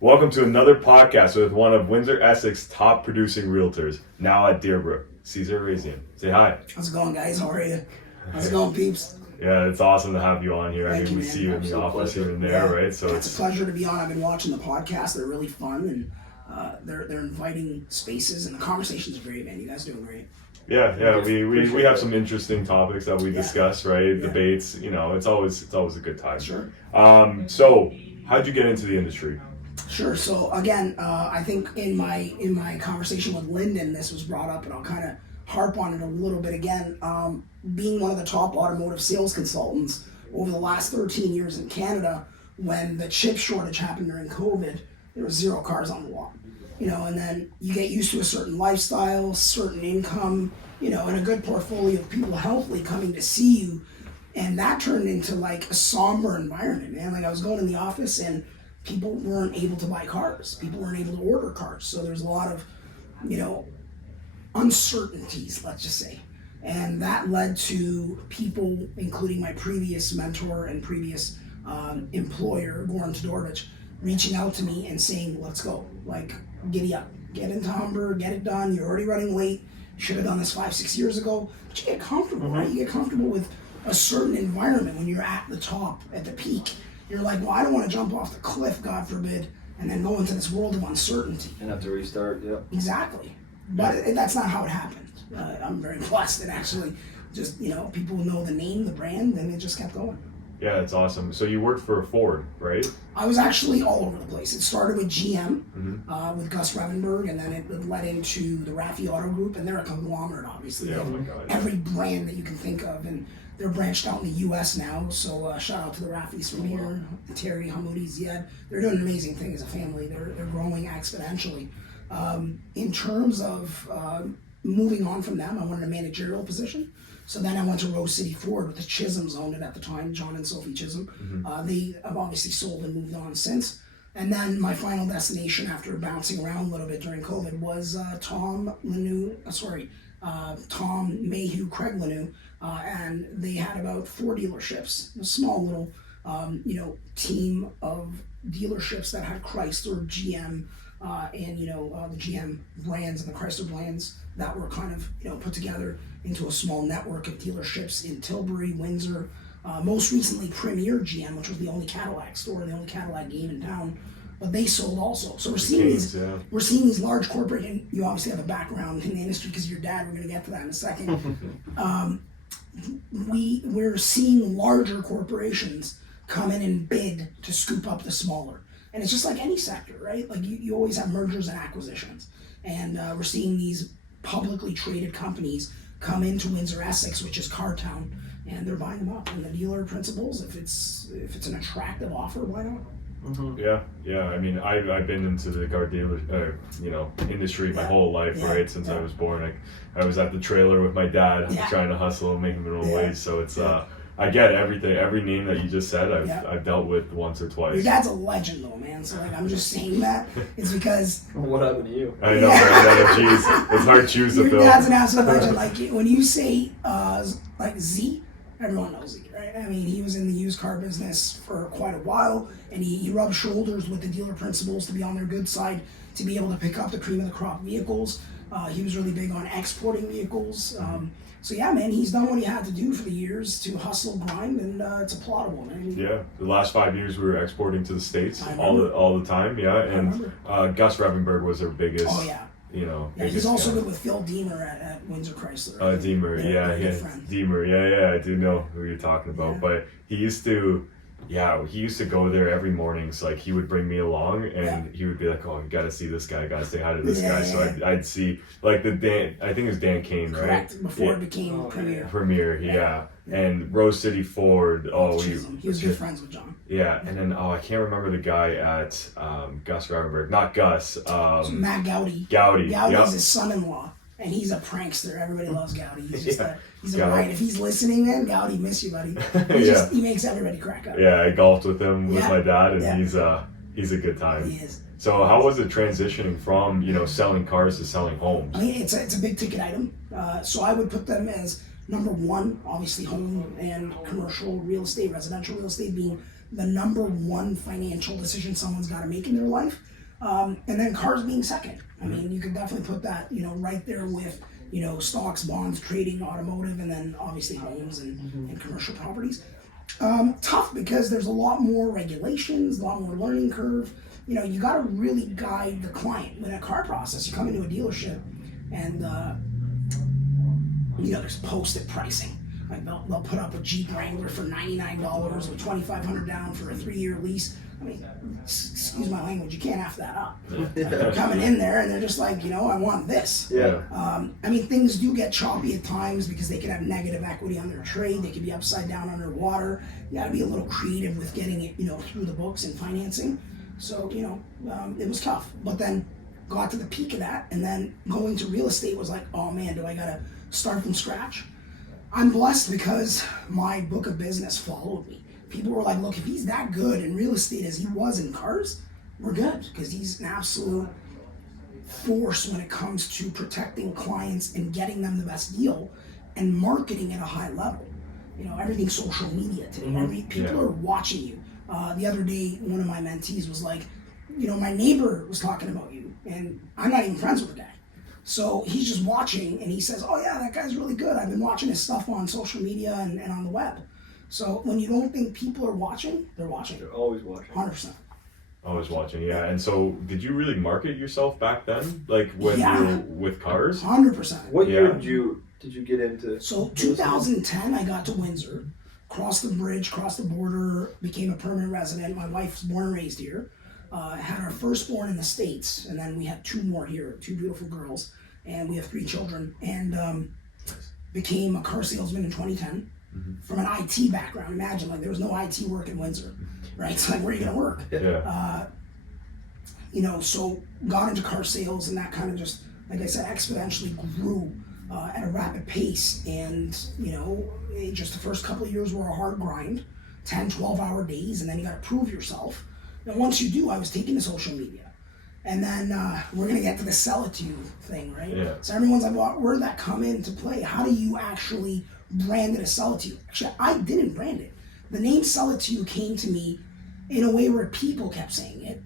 Welcome to another podcast with one of Windsor Essex's top producing realtors, now at Deerbrook, Cesar Arazian. Say hi. How's it going, guys? How are you? How's it going, peeps? Yeah, it's awesome to have you on here. Thank you, we man. see you in the office here and there, right? So it's a pleasure to be on. I've been watching the podcast. They're really fun, and they're inviting spaces, and the conversation's great, man. You guys doing great. Yeah. We have some interesting topics that we discuss, right? Debates. It's always a good time. Sure. So how'd you get into the industry? Sure. So again, I think in my conversation with Lyndon, this was brought up, and I'll kind of harp on it a little bit again. Being one of the top automotive sales consultants over the last 13 years in Canada, when the chip shortage happened during COVID, there was 0 cars on the lot. And then you get used to a certain lifestyle, certain income, and a good portfolio of people healthily coming to see you. And that turned into like a somber environment, man. Like I was going in the office and people weren't able to buy cars. People weren't able to order cars. So there's a lot of, uncertainties, let's just say. And that led to people, including my previous mentor and previous employer, Goran Todorovic, reaching out to me and saying, let's go. Like, giddy up. Get into Humber, get it done. You're already running late. You should have done this 5-6 years ago. But you get comfortable, right? You get comfortable with a certain environment when you're at the top, at the peak. You're like, well, I don't want to jump off the cliff, God forbid, and then go into this world of uncertainty. And have to restart, yeah. Exactly. But that's not how it happened. I'm very blessed and actually just, people know the name, the brand, and it just kept going. Yeah, it's awesome. So you worked for Ford, right? I was actually all over the place. It started with GM, with Gus Revenberg, and then it led into the Raffi Auto Group, and they're a conglomerate, obviously. Yeah, every brand that you can think of, and they're branched out in the U.S. now, so shout out to the Raffis from here, Terry, Hamoudi, Ziad. They're doing an amazing thing as a family. They're growing exponentially. In terms of moving on from them, I wanted a managerial position. So then I went to Rose City Ford, with the Chisholms owned it at the time, John and Sophie Chisholm. They have obviously sold and moved on since. And then my final destination after bouncing around a little bit during COVID was Tom Mayhew, Craig Lanou, and they had about 4 dealerships, a small little, team of dealerships that had Chrysler, GM, and the GM brands and the Chrysler brands that were kind of put together into a small network of dealerships in Tilbury, Windsor, most recently Premier GM, which was the only Cadillac store, the only Cadillac game in town, but they sold also. So we're seeing these large corporate, and you obviously have a background in the industry because of your dad. We're going to get to that in a second. We're seeing larger corporations come in and bid to scoop up the smaller. And it's just like any sector, right? Like you always have mergers and acquisitions. And we're seeing these publicly traded companies come into Windsor Essex, which is Car Town, and they're buying them up. And the dealer principals, if it's an attractive offer, why not? Yeah. I mean, I've been into the car dealer, industry my whole life, right? Since I was born, I was at the trailer with my dad, trying to hustle and make minimum wage. So it's I get everything, every name that you just said. I've dealt with once or twice. Your dad's a legend, though, man. So I'm just saying that it's because. What happened to you? I know, man. Jeez, it's hard shoes to fill. Your dad's an absolute legend. Like when you say like Z, everyone knows Z, right? I mean, he was in the used car business for quite a while, and he rubbed shoulders with the dealer principals to be on their good side, to be able to pick up the cream of the crop vehicles. He was really big on exporting vehicles. So yeah, man, he's done what he had to do for the years to hustle, grind, and it's applaudable, man. Yeah, the last 5 years we were exporting to the States all the time. Yeah, and Gus Revenberg was our biggest. Oh yeah. He's also good with Phil Deemer at Windsor Chrysler. Deemer, Deemer, yeah, I do know who you're talking about. But he used to go there every morning. So like he would bring me along, and he would be like, "Oh, you got to see this guy. Got to say hi to this guy." So I'd see like I think it was Dan Kane, right? Correct. Before it became Premier. Premier, yeah. And Rose City Ford. Oh, he was good friends with John. Yeah, and then I can't remember the guy at Gus Revenberg. Not Gus. Matt Gowdy. Gowdy's his son-in-law, and he's a prankster. Everybody loves Gowdy. He's just he's a riot. If he's listening, man, Gowdy, miss you, buddy. He makes everybody crack up. Yeah, I golfed with him with my dad, and he's a good time. He is. So how was it transitioning from selling cars to selling homes? I mean, it's a big ticket item. So I would put them as number one, obviously home and commercial real estate, residential real estate being the number one financial decision someone's got to make in their life. And then cars being second. I mean, you could definitely put that, right there with, stocks, bonds, trading, automotive, and then obviously homes and commercial properties. Tough because there's a lot more regulations, a lot more learning curve. You got to really guide the client. With a car process, you come into a dealership and, there's posted pricing. Like they'll put up a Jeep Wrangler for $99 with $2,500 down for a 3-year lease. I mean, excuse my language, you can't F that up. They're coming in there and they're just like, I want this. Yeah. I mean, things do get choppy at times because they could have negative equity on their trade. They could be upside down underwater. You got to be a little creative with getting it, through the books and financing. So, it was tough. But then got to the peak of that, and then going to real estate was like, oh man, do I got to start from scratch? I'm blessed because my book of business followed me. People were like, look, if he's that good in real estate as he was in cars, we're good, because he's an absolute force when it comes to protecting clients and getting them the best deal and marketing at a high level. Everything's social media today. People are watching you. The other day, one of my mentees was like, my neighbor was talking about you, and I'm not even friends with the guy. So he's just watching, and he says, oh yeah, that guy's really good. I've been watching his stuff on social media and on the web. So when you don't think people are watching, they're watching. They're always watching. 100%. Always watching, yeah. And so did you really market yourself back then? Like when you were with cars? 100%. What year did you get into? So 2010, I got to Windsor, crossed the bridge, crossed the border, became a permanent resident. My wife's born and raised here. Had our firstborn in the States, and then we had 2 more here, 2 beautiful girls, and we have 3 children, and became a car salesman in 2010 from an IT background. Imagine, like, there was no IT work in Windsor, right? It's like, where are you gonna work? Yeah. So got into car sales, and that kind of just, like I said, exponentially grew at a rapid pace, and just the first couple of years were a hard grind, 10, 12-hour days, and then you gotta prove yourself. And once you do, I was taking to social media. And then we're going to get to the sell it to you thing, right? Yeah. So everyone's like, well, where did that come into play? How do you actually brand it as sell it to you? Actually, I didn't brand it. The name sell it to you came to me in a way where people kept saying it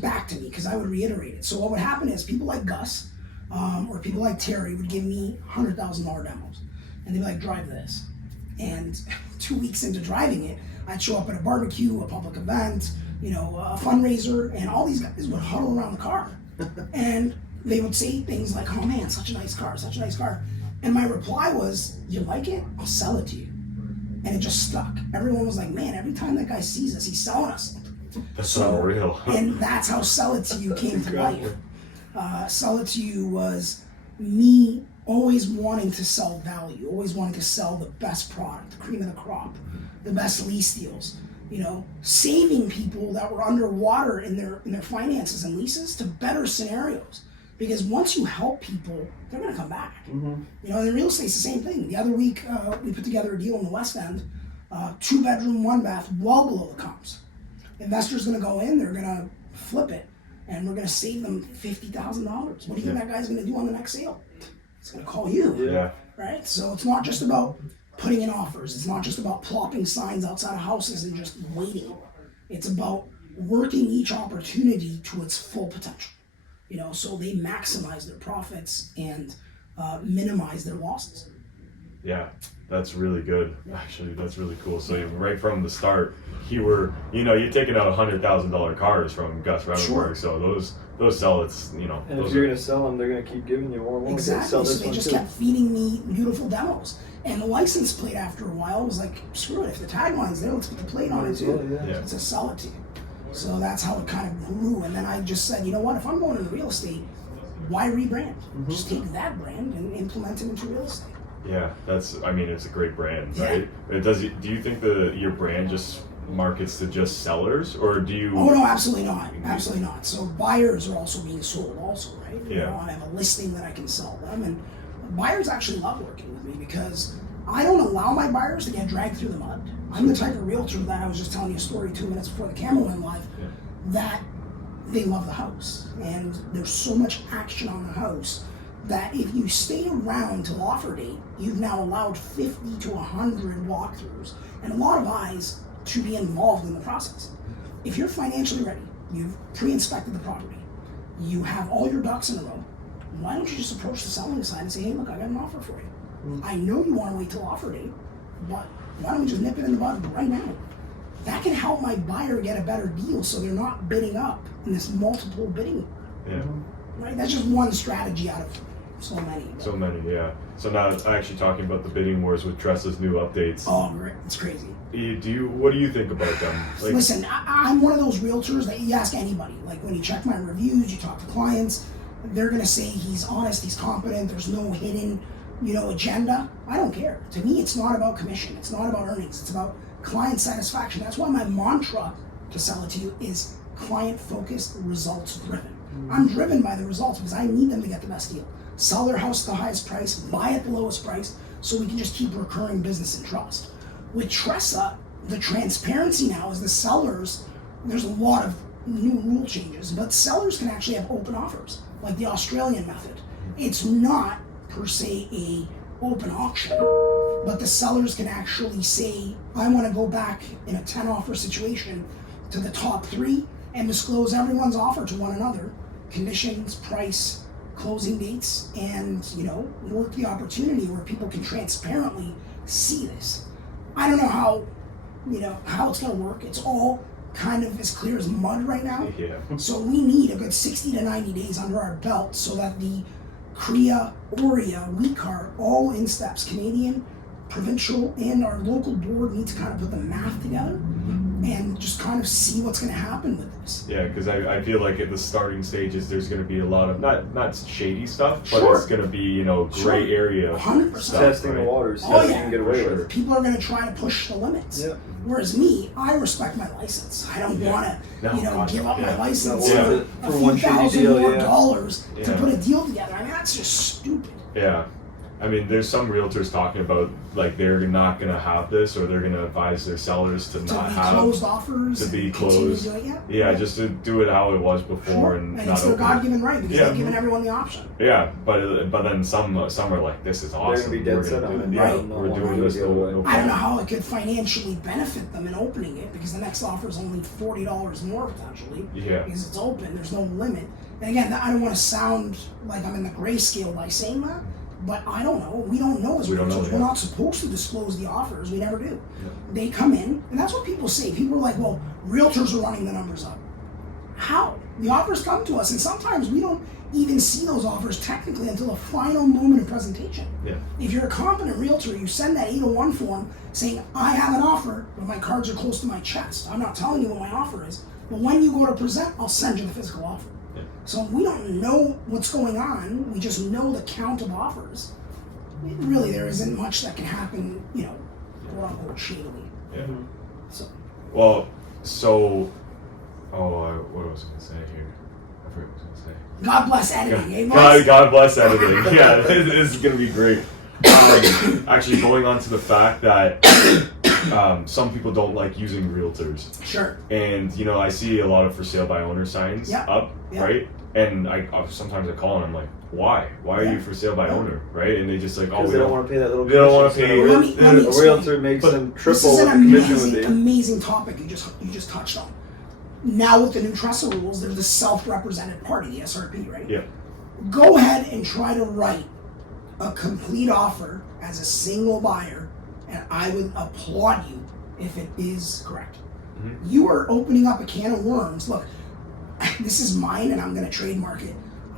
back to me because I would reiterate it. So what would happen is people like Gus or people like Terry would give me $100,000 demos. And they'd be like, drive this. And 2 weeks into driving it, I'd show up at a barbecue, a public event, a fundraiser, and all these guys would huddle around the car. And they would say things like, oh man, such a nice car, such a nice car. And my reply was, you like it? I'll sell it to you. And it just stuck. Everyone was like, man, every time that guy sees us, he's selling us something. That's unreal. And that's how Sell It To You came to life. Sell It To You was me always wanting to sell value, always wanting to sell the best product, the cream of the crop, the best lease deals. Saving people that were underwater in their finances and leases to better scenarios. Because once you help people, they're going to come back. And in real estate, it's the same thing. The other week, we put together a deal in the West End, 2-bedroom, 1-bath, well below the comps. Investor's going to go in, they're going to flip it, and we're going to save them $50,000. What do you think that guy's going to do on the next sale? It's going to call you. Yeah. Right? So it's not just about putting in offers. It's not just about plopping signs outside of houses and just waiting. It's about working each opportunity to its full potential. So they maximize their profits and minimize their losses. Yeah, that's really good. Actually, that's really cool. So right from the start, you're taking out $100,000 cars from Gus Revenberg. Sure. So those sell it's And those if you're going to sell them, they're going to keep giving you more and more. Exactly. Sell So this they one just too. kept feeding me beautiful demos. And the license plate after a while was like, screw it. If the tagline's there, let's put the plate on it too. Yeah. It's a Sell It To You. So that's how it kind of grew. And then I just said, you know what? If I'm going into real estate, why rebrand? Just take that brand and implement it into real estate. Yeah, it's a great brand, Yeah. right? Do you think your brand just markets to just sellers, or do you? Oh no, absolutely not. Absolutely not. So buyers are also being sold also, right? Yeah. I have a listing that I can sell them, and buyers actually love working with me because I don't allow my buyers to get dragged through the mud. I'm the type of realtor that I was just telling you a story 2 minutes before the camera went live, that they love the house. And there's so much action on the house that if you stay around till offer date, you've now allowed 50 to 100 walkthroughs. And a lot of eyes to be involved in the process. If you're financially ready, you've pre-inspected the property, you have all your ducks in a row, why don't you just approach the selling side and say, hey, look, I got an offer for you. I know you want to wait till offer date, but why don't we just nip it in the bud right now? That can help my buyer get a better deal so they're not bidding up in this multiple bidding war. Yeah. Right? That's just one strategy out of so many. So many, yeah. So now it's actually talking about the bidding wars with Tressa's new updates. Oh, great. It's crazy. What do you think about them? Like, Listen, I'm one of those realtors that you ask anybody. Like when you check my reviews, you talk to clients, they're gonna say he's honest, he's competent, there's no hidden, agenda. I don't care. To me, it's not about commission. It's not about earnings. It's about client satisfaction. That's why my mantra to sell it to you is client-focused, results-driven. I'm driven by the results because I need them to get the best deal. Sell their house at the highest price, buy at the lowest price, so we can just keep recurring business and trust. With Tressa, the transparency now is the sellers, there's a lot of new rule changes, but sellers can actually have open offers, like the Australian method. It's not per se a open auction, but the sellers can actually say, I want to go back in a 10 offer situation to the top 3 and disclose everyone's offer to one another, conditions, price, closing dates, and work the opportunity where people can transparently see this. I don't know how it's going to work. It's all kind of as clear as mud right now. Yeah. So we need a good 60 to 90 days under our belt so that the CREA, OREA, WECAR, all in steps, Canadian, provincial, and our local board need to kind of put the math together and just kind of see what's going to happen with this. Yeah, because I feel like at the starting stages there's going to be a lot of not shady stuff, but Sure. it's going to be gray area 100%. stuff, Testing right? the waters, see Oh, what you yeah. can get away For sure. with. People are going to try to push the limits. Yeah. Whereas me, I respect my license. I don't Yeah. want to, No, God, give up my yeah. license No, for for a few one shitty thousand deal, more yeah. dollars to Yeah. put a deal together. I mean, that's just stupid. Yeah. I mean, there's some realtors talking about like they're not going to have this, or they're going to advise their sellers to To not be have closed offers. to be and continue closed. doing it. Yeah, just to do it how it was before Sure. and And not it's their open. God-given right because Yeah. they've given everyone the option. Yeah, but then some are like, this is awesome. They're gonna be dead We're set gonna on do it. it. Yeah, Right. we're Not doing wanting this. to go the other way. I don't know how it could financially benefit them in opening it because the next offer is only $40 more potentially. Yeah. Because it's open, there's no limit. And again, I don't want to sound like I'm in the grayscale by saying that, but I don't know. We don't know as We don't know, realtors. yeah. We're not supposed to disclose the offers. We never do. They come in, and that's what people say. People are like, well, realtors are running the numbers up. How? The offers come to us, and sometimes we don't even see those offers technically until the final moment of presentation. Yeah. If you're a competent realtor, you send that 801 form saying, I have an offer, but my cards are close to my chest. I'm not telling you what my offer is, but when you go to present, I'll send you the physical offer. Yeah. So we don't know what's going on, we just know the count of offers. Really, there isn't much that can happen, quote unquote, shadily. Yeah. So, Well, so, what was I going to say here? I forgot what I was going to say. God bless editing, eh, Mike? God bless editing. Yeah, this is going to be great. Actually, going on to the fact that some people don't like using realtors. Sure. And, I see a lot of for sale by owner signs Yeah. up, Yeah. right? And sometimes I call and I'm like, why? Why are Yeah. you for sale by Yeah. owner, right? And they just like, Because we they don't want to pay that little they don't wanna commission. pay- So Let me a explain. realtor makes But them This triple is an the commission with amazing, you. amazing topic you just touched on. Now with the new Tressa rules, there's the self-represented party, the SRP, right? Yeah. Go ahead and try to write a complete offer as a single buyer, and I would applaud you if it is correct. Mhm. You are opening up a can of worms. Look, this is mine, and I'm going to trademark it.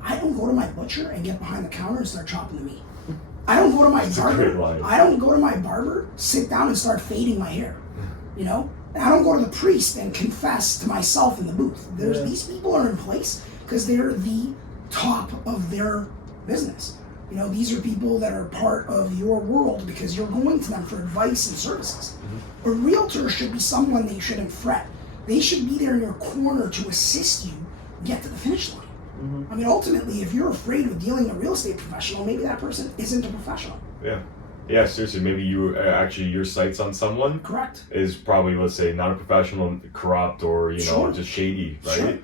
I don't go to my butcher and get behind the counter and start chopping the meat. I don't go to my That's a great barber. line. I don't go to my barber, sit down and start fading my hair. And I don't go to the priest and confess to myself in the booth. These people are in place because they're the top of their business. These are people that are part of your world because you're going to them for advice and services. A realtor should be someone they shouldn't fret. They should be there in your corner to assist you get to the finish line. I mean, ultimately, if you're afraid of dealing with a real estate professional, maybe that person isn't a professional. Yeah, seriously, maybe your sights on someone Correct. is probably, let's say, not a professional, corrupt, or Sure. just shady, right?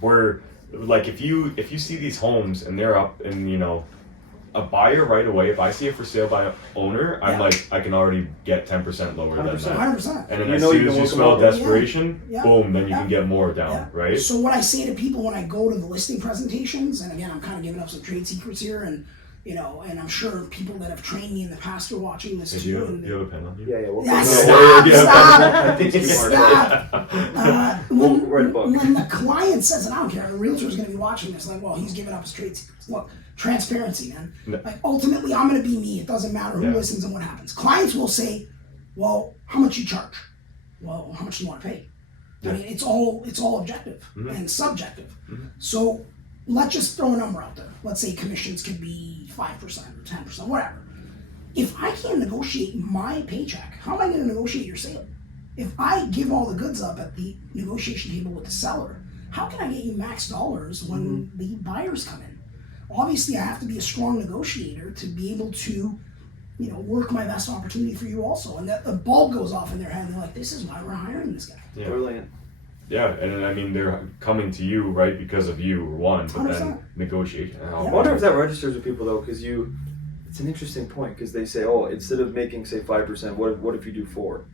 Where like if you see these homes and they're up in a buyer right away, if I see it for sale by an owner, I'm like, I can already get 10% lower than 100%. that. 100%. And then You as know soon you as can you work them smell out. desperation, Yeah. boom, then you Yeah. can get more down, Yeah. right? So what I say to people when I go to the listing presentations, and again, I'm kind of giving up some trade secrets here, and and I'm sure people that have trained me in the past are watching this Hey, do too. you have, and- do you have a pen on you? Yeah, we'll Yeah, put stop, it stop. We'll write a book. When the client says, and I don't care, a realtor is going to be watching this, like, well, he's giving up his trade secrets. Look, transparency, man. No. Like, ultimately, I'm going to be me. It doesn't matter who Yeah. listens and what happens. Clients will say, well, how much you charge? Well, how much do you want to pay? Yeah. I mean, it's all objective and subjective. So let's just throw a number out there. Let's say commissions could be 5% or 10%, whatever. If I can't negotiate my paycheck, how am I going to negotiate your sale? If I give all the goods up at the negotiation table with the seller, how can I get you max dollars when the buyers come in? Obviously, I have to be a strong negotiator to be able to, work my best opportunity for you also. And the bulb goes off in their head. And they're like, this is why we're hiring this guy. Yeah. Brilliant. Yeah, and I mean, they're coming to you, right, because of you, one, but 100%. then negotiation. I wonder if that registers with people though, because it's an interesting point, because they say, oh, instead of making say 5%, what if you do 4%?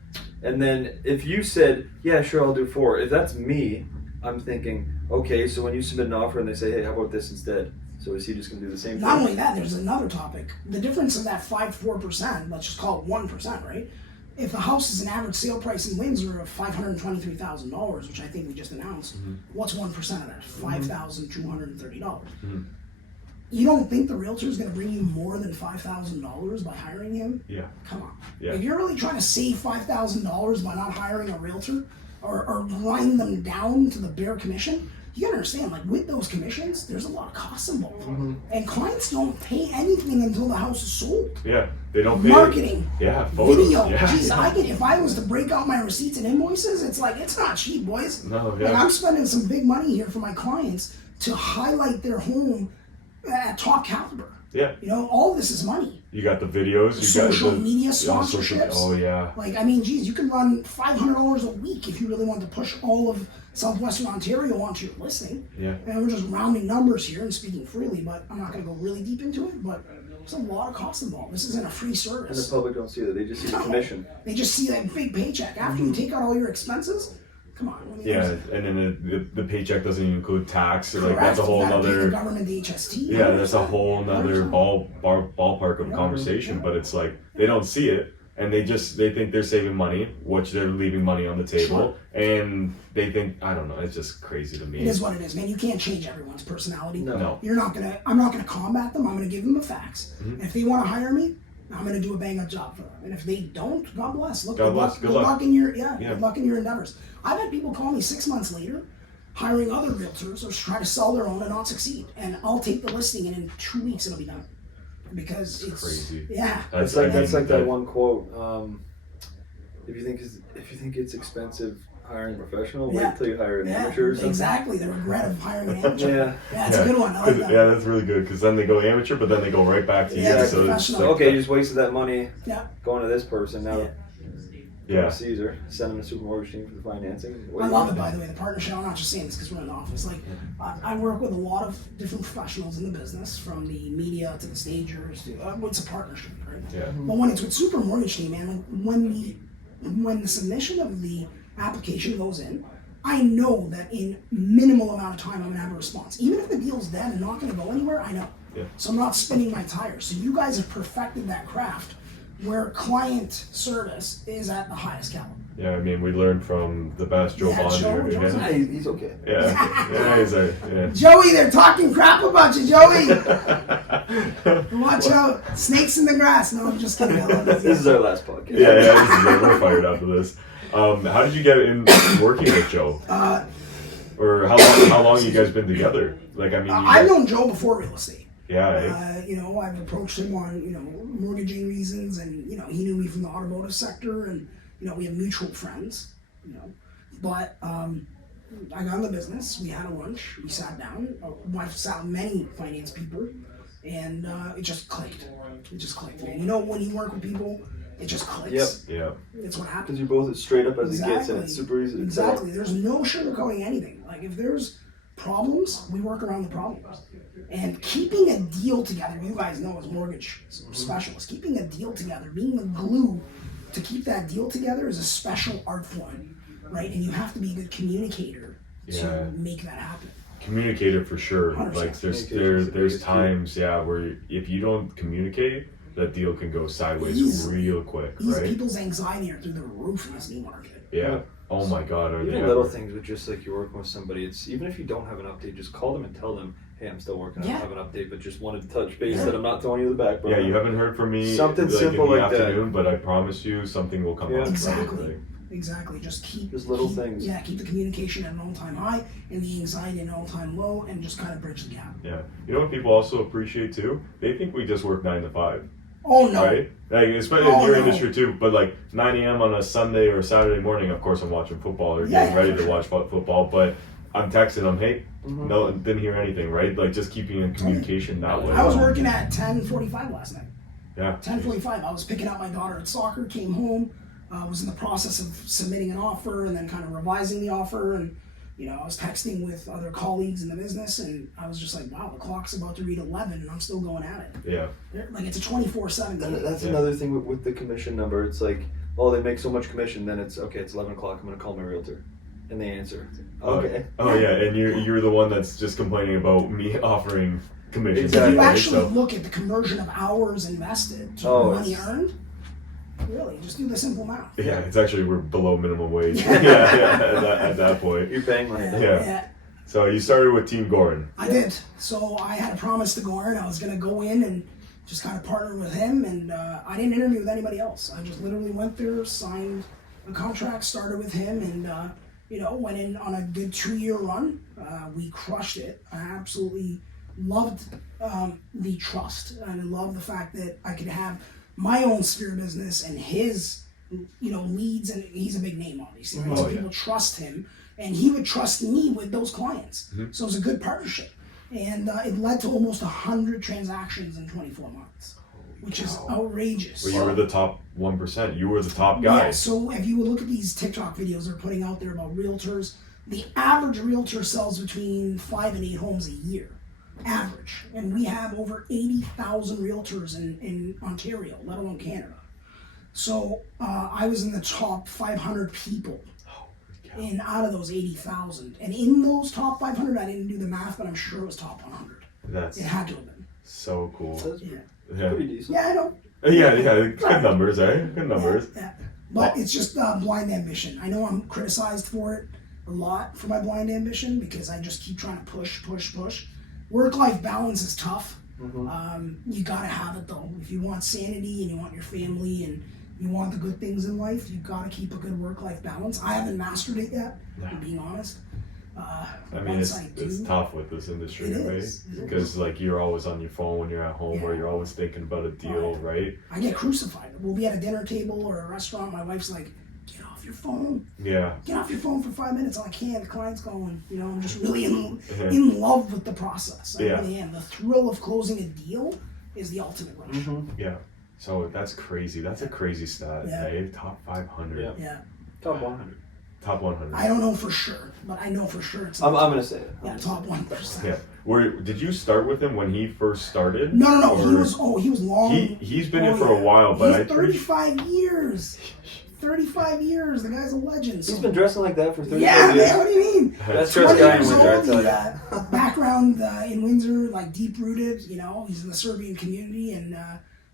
And then if you said, yeah, sure, I'll do 4%. If that's me, I'm thinking, okay, so when you submit an offer and they say, hey, how about this instead? So is he just going to do the same Not thing? only that, there's another topic. The difference of that 4%, let's just call it 1%, right? If the house is an average sale price in Windsor of $523,000, which I think we just announced, what's 1% of that? $5,230. You don't think the realtor is going to bring you more than $5,000 by hiring him? Yeah. Come on. Yeah. If you're really trying to save $5,000 by not hiring a realtor or grind them down to the bare commission, you gotta understand, like, with those commissions, there's a lot of costs involved. And clients don't pay anything until the house is sold. Yeah, they don't pay. Marketing, Yeah, photos. video. Yeah. Jeez, if I was to break out my receipts and invoices, it's like, it's not cheap, boys. No, Like, yeah. I'm spending some big money here for my clients to highlight their home at top caliber. Yeah. All this is money. You got the videos. You Social got the media social- sponsorships. Oh yeah. Like, I mean, geez, you can run $500 a week if you really want to push all of Southwestern Ontario onto your listing. Yeah. And we're just rounding numbers here and speaking freely, but I'm not going to go really deep into it, but there's a lot of costs involved. This isn't a free And the service. public don't see that. They just see the commission. They just see that big paycheck. After you take out all your expenses, come on. I mean, Yeah, and then the paycheck doesn't even include tax. So like correct. that's a whole You gotta pay the other. government, the HST. Yeah, that's a whole nother 100%. ballpark of conversation. But it's like they don't see it, and they think they're saving money, which they're leaving money on the table, and they think, I don't know. It's just crazy to me. It is what it is, man. You can't change everyone's personality. No. I'm not gonna combat them. I'm gonna give them the facts. And if they want to hire me, I'm gonna do a bang up job for them. And if they don't, God bless. Look, God bless. Good Good luck. luck in your good luck in your endeavors. I've had people call me 6 months later, hiring other realtors or try to sell their own and not succeed. And I'll take the listing, and in 2 weeks it'll be done. Because it's crazy. Yeah. That's like that one quote. If you think it's expensive hiring a professional, Yeah. wait till you hire an Yeah, amateur or something. exactly. The regret of hiring an amateur. Yeah. Yeah, it's a good one. I like that. Yeah, that's really good because then they go amateur, but then they go right back to Yeah, you. So it's professional. So okay, you just wasted that money Yeah. going to this person. Now, Yeah. Cesar, send him a super mortgage team for the financing. What I do you love think? it, by the way, the partnership. I'm not just saying this because we're in the office. Like, I work with a lot of different professionals in the business, from the media to the stagers to it's a partnership, right? Yeah. But when it's with Super Mortgage Team, man, like, when the submission of the application goes in, I know that in minimal amount of time I'm gonna have a response. Even if the deal's dead and not gonna go anywhere, I know. Yeah. So I'm not spinning my tires. So you guys have perfected that craft where client service is at the highest caliber. Yeah, I mean, we learned from the best Joe Yeah, Bond Joe- here. Joe's Yeah, he's okay. Yeah, he's a, yeah. Joey, they're talking crap about you, Joey. Watch out, snakes in the grass. No, I'm just kidding. I love This is our last podcast. Yeah, this is it. We're fired after this. How did you get in working with Joe? Or how long you guys been together? Like, I mean, I've known Joe before real estate. yeah, eh? I've approached him on, mortgaging reasons, and, he knew me from the automotive sector, and, we have mutual friends, But I got in the business, we had a lunch, we sat down, I've sat with many finance people, and it just clicked. It just clicked, man. When you work with people, it just clicks. Yeah. It's what happens. Because you're both as straight up as it gets, and it's super easy to tell. Exactly. There's no sugarcoating anything. Like, if there's problems, we work around the problems. And keeping a deal together, you guys know as mortgage specialists, keeping a deal together, being the glue to keep that deal together is a special art form, right? And you have to be a good communicator to make that happen. Communicator for sure. 100%. Like there's times, where if you don't communicate, that deal can go sideways real quick, right? People's anxiety are through the roof in this new market. Yeah. Oh my God, are even they little ever? things with just like you're working with somebody, it's even if you don't have an update, just call them and tell them, hey, I'm still working, I don't have an update, but just wanted to touch base that I'm not throwing you the back, bro. Yeah, you haven't heard from me Something like, simple in the like that. afternoon, but I promise you something will come up. Exactly. Right? Exactly. Just little things. Yeah, keep the communication at an all-time high and the anxiety at an all-time low, and just kind of bridge the gap. Yeah. You know what people also appreciate too? They think we just work 9 to 5. Oh no. Right? Like, especially in your industry too, but like 9 a.m. on a Sunday or Saturday morning, of course I'm watching football or getting ready to watch football, but I'm texting them, hey, no, didn't hear anything, right? Like just keeping in communication that way. I was working at 10:45 last night. Yeah. 10:45. I was picking up my daughter at soccer, came home, was in the process of submitting an offer and then kind of revising the offer, and I was texting with other colleagues in the business, and I was just like, wow, the clock's about to read 11 and I'm still going at it. Yeah. Like it's a 24/7 game. That's another thing with the commission number. It's like, oh, they make so much commission, then it's, okay, it's 11 o'clock, I'm going to call my realtor. And they answer. Okay. Oh yeah, and you're the one that's just complaining about me offering commission. Exactly. If you right? actually look at the conversion of hours invested to money earned, really, just do the simple math. Yeah, it's actually, we're below minimum wage. At that point. You're paying money. Yeah. So you started with Team Gorin. I did. So I had a promise to Gorin. I was going to go in and just kind of partner with him, and I didn't interview with anybody else. I just literally went there, signed a contract, started with him, and went in on a good 2-year run. We crushed it. I absolutely loved the trust, and I loved the fact that I could have my own sphere business and his, leads, and he's a big name, obviously, right? So people trust him, and he would trust me with those clients. So it was a good partnership, and it led to almost 100 transactions in 24 months, which is outrageous. Well, you were the top 1%. You were the top guy. Yeah, so if you would look at these TikTok videos they're putting out there about realtors, the average realtor sells between 5 and 8 homes a year. Average. And we have over 80,000 realtors in Ontario, let alone Canada. So I was in the top 500 people out of those 80,000. And in those top 500, I didn't do the math, but I'm sure it was top 100. It had to have been. So cool. That's Yeah. pretty decent. Yeah, I know. Yeah, good numbers, eh? Good numbers. Yeah. But it's just blind ambition. I know I'm criticized for it a lot for my blind ambition because I just keep trying to push. Work-life balance is tough. You gotta have it though. If you want sanity and you want your family and you want the good things in life, you gotta keep a good work-life balance. I haven't mastered it yet, to be honest. I mean, it's tough with this industry, right? Because like you're always on your phone when you're at home, or you're always thinking about a deal, right? I get crucified. We'll be at a dinner table or a restaurant. My wife's like, "Get off your phone. Yeah. Get off your phone for 5 minutes." I can't. The client's going. I'm just really in love with the process. I really am. The thrill of closing a deal is the ultimate rush. Yeah. So that's crazy. That's a crazy stat. Eh? Top 500. Yeah. Top 100. Top 100. I don't know for sure, but I know for sure it's. I'm gonna say it. Yeah, top 1%. Yeah. Did you start with him when he first started? No. He was long. He's been here for a while, but he's 35 years. 35 years. The guy's a legend. So. He's been dressing like that for 35 years. years. Man, what do you mean? That's just guy in Windsor, I tell you. Background in Windsor, like deep rooted. He's in the Serbian community, and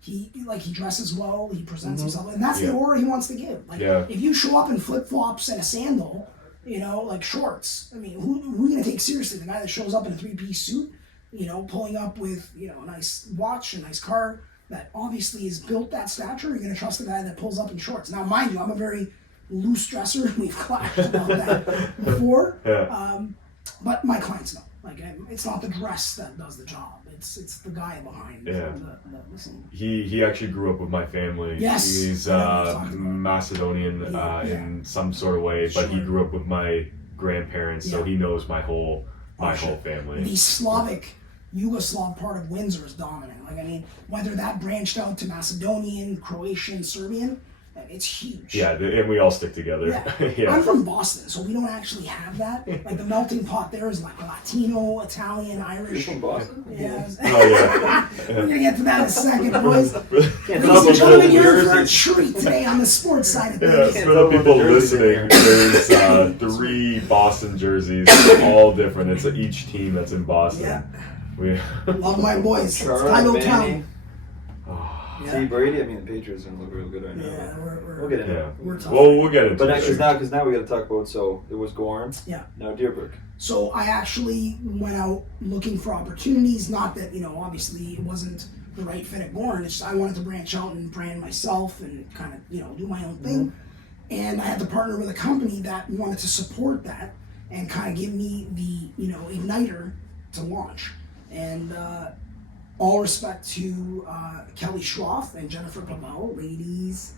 he dresses well. He presents himself, and that's the aura he wants to give. Like if you show up in flip flops and a sandal, like shorts. I mean, who are you gonna take seriously? The guy that shows up in a 3-piece suit, pulling up with a nice watch, a nice car. That obviously is built that stature. You're going to trust the guy that pulls up in shorts. Now, mind you, I'm a very loose dresser. We've clashed about that before. But my clients know. Like, it's not the dress that does the job. It's the guy behind. He actually grew up with my family. Yes. He's Macedonian in some sort of way, but he grew up with my grandparents, so he knows my whole family. The Slavic Yugoslav part of Windsor is dominant. Like, I mean, whether that branched out to Macedonian, Croatian, Serbian, and it's huge. Yeah, and we all stick together. Yeah. I'm from Boston, so we don't actually have that. Like the melting pot there is like Latino, Italian, Irish. You're from Boston? Yeah. Oh yeah. We're gonna get to that in a second, boys. Can't Ladies and gentlemen, you're in for a Jersey. treat today on the sports side of Yeah, things. for the people listening, there's 3 Boston jerseys, all different. It's each team that's in Boston. Yeah. We Love my boys. It's Charlie, Title Manny. Town. See Brady. I mean, the Patriots don't look real good right now. Yeah, We'll get into Yeah. it. we're tough. Well, we'll get into But it. because now we got to talk about. So it was Gorham. Yeah. Now Deerbrook. So I actually went out looking for opportunities. Not that, obviously it wasn't the right fit at Gorham. It's just I wanted to branch out and brand myself and kind of, do my own thing. And I had to partner with a company that wanted to support that and kind of give me the, igniter to launch. And all respect to Kelly Schroff and Jennifer Pavel, ladies.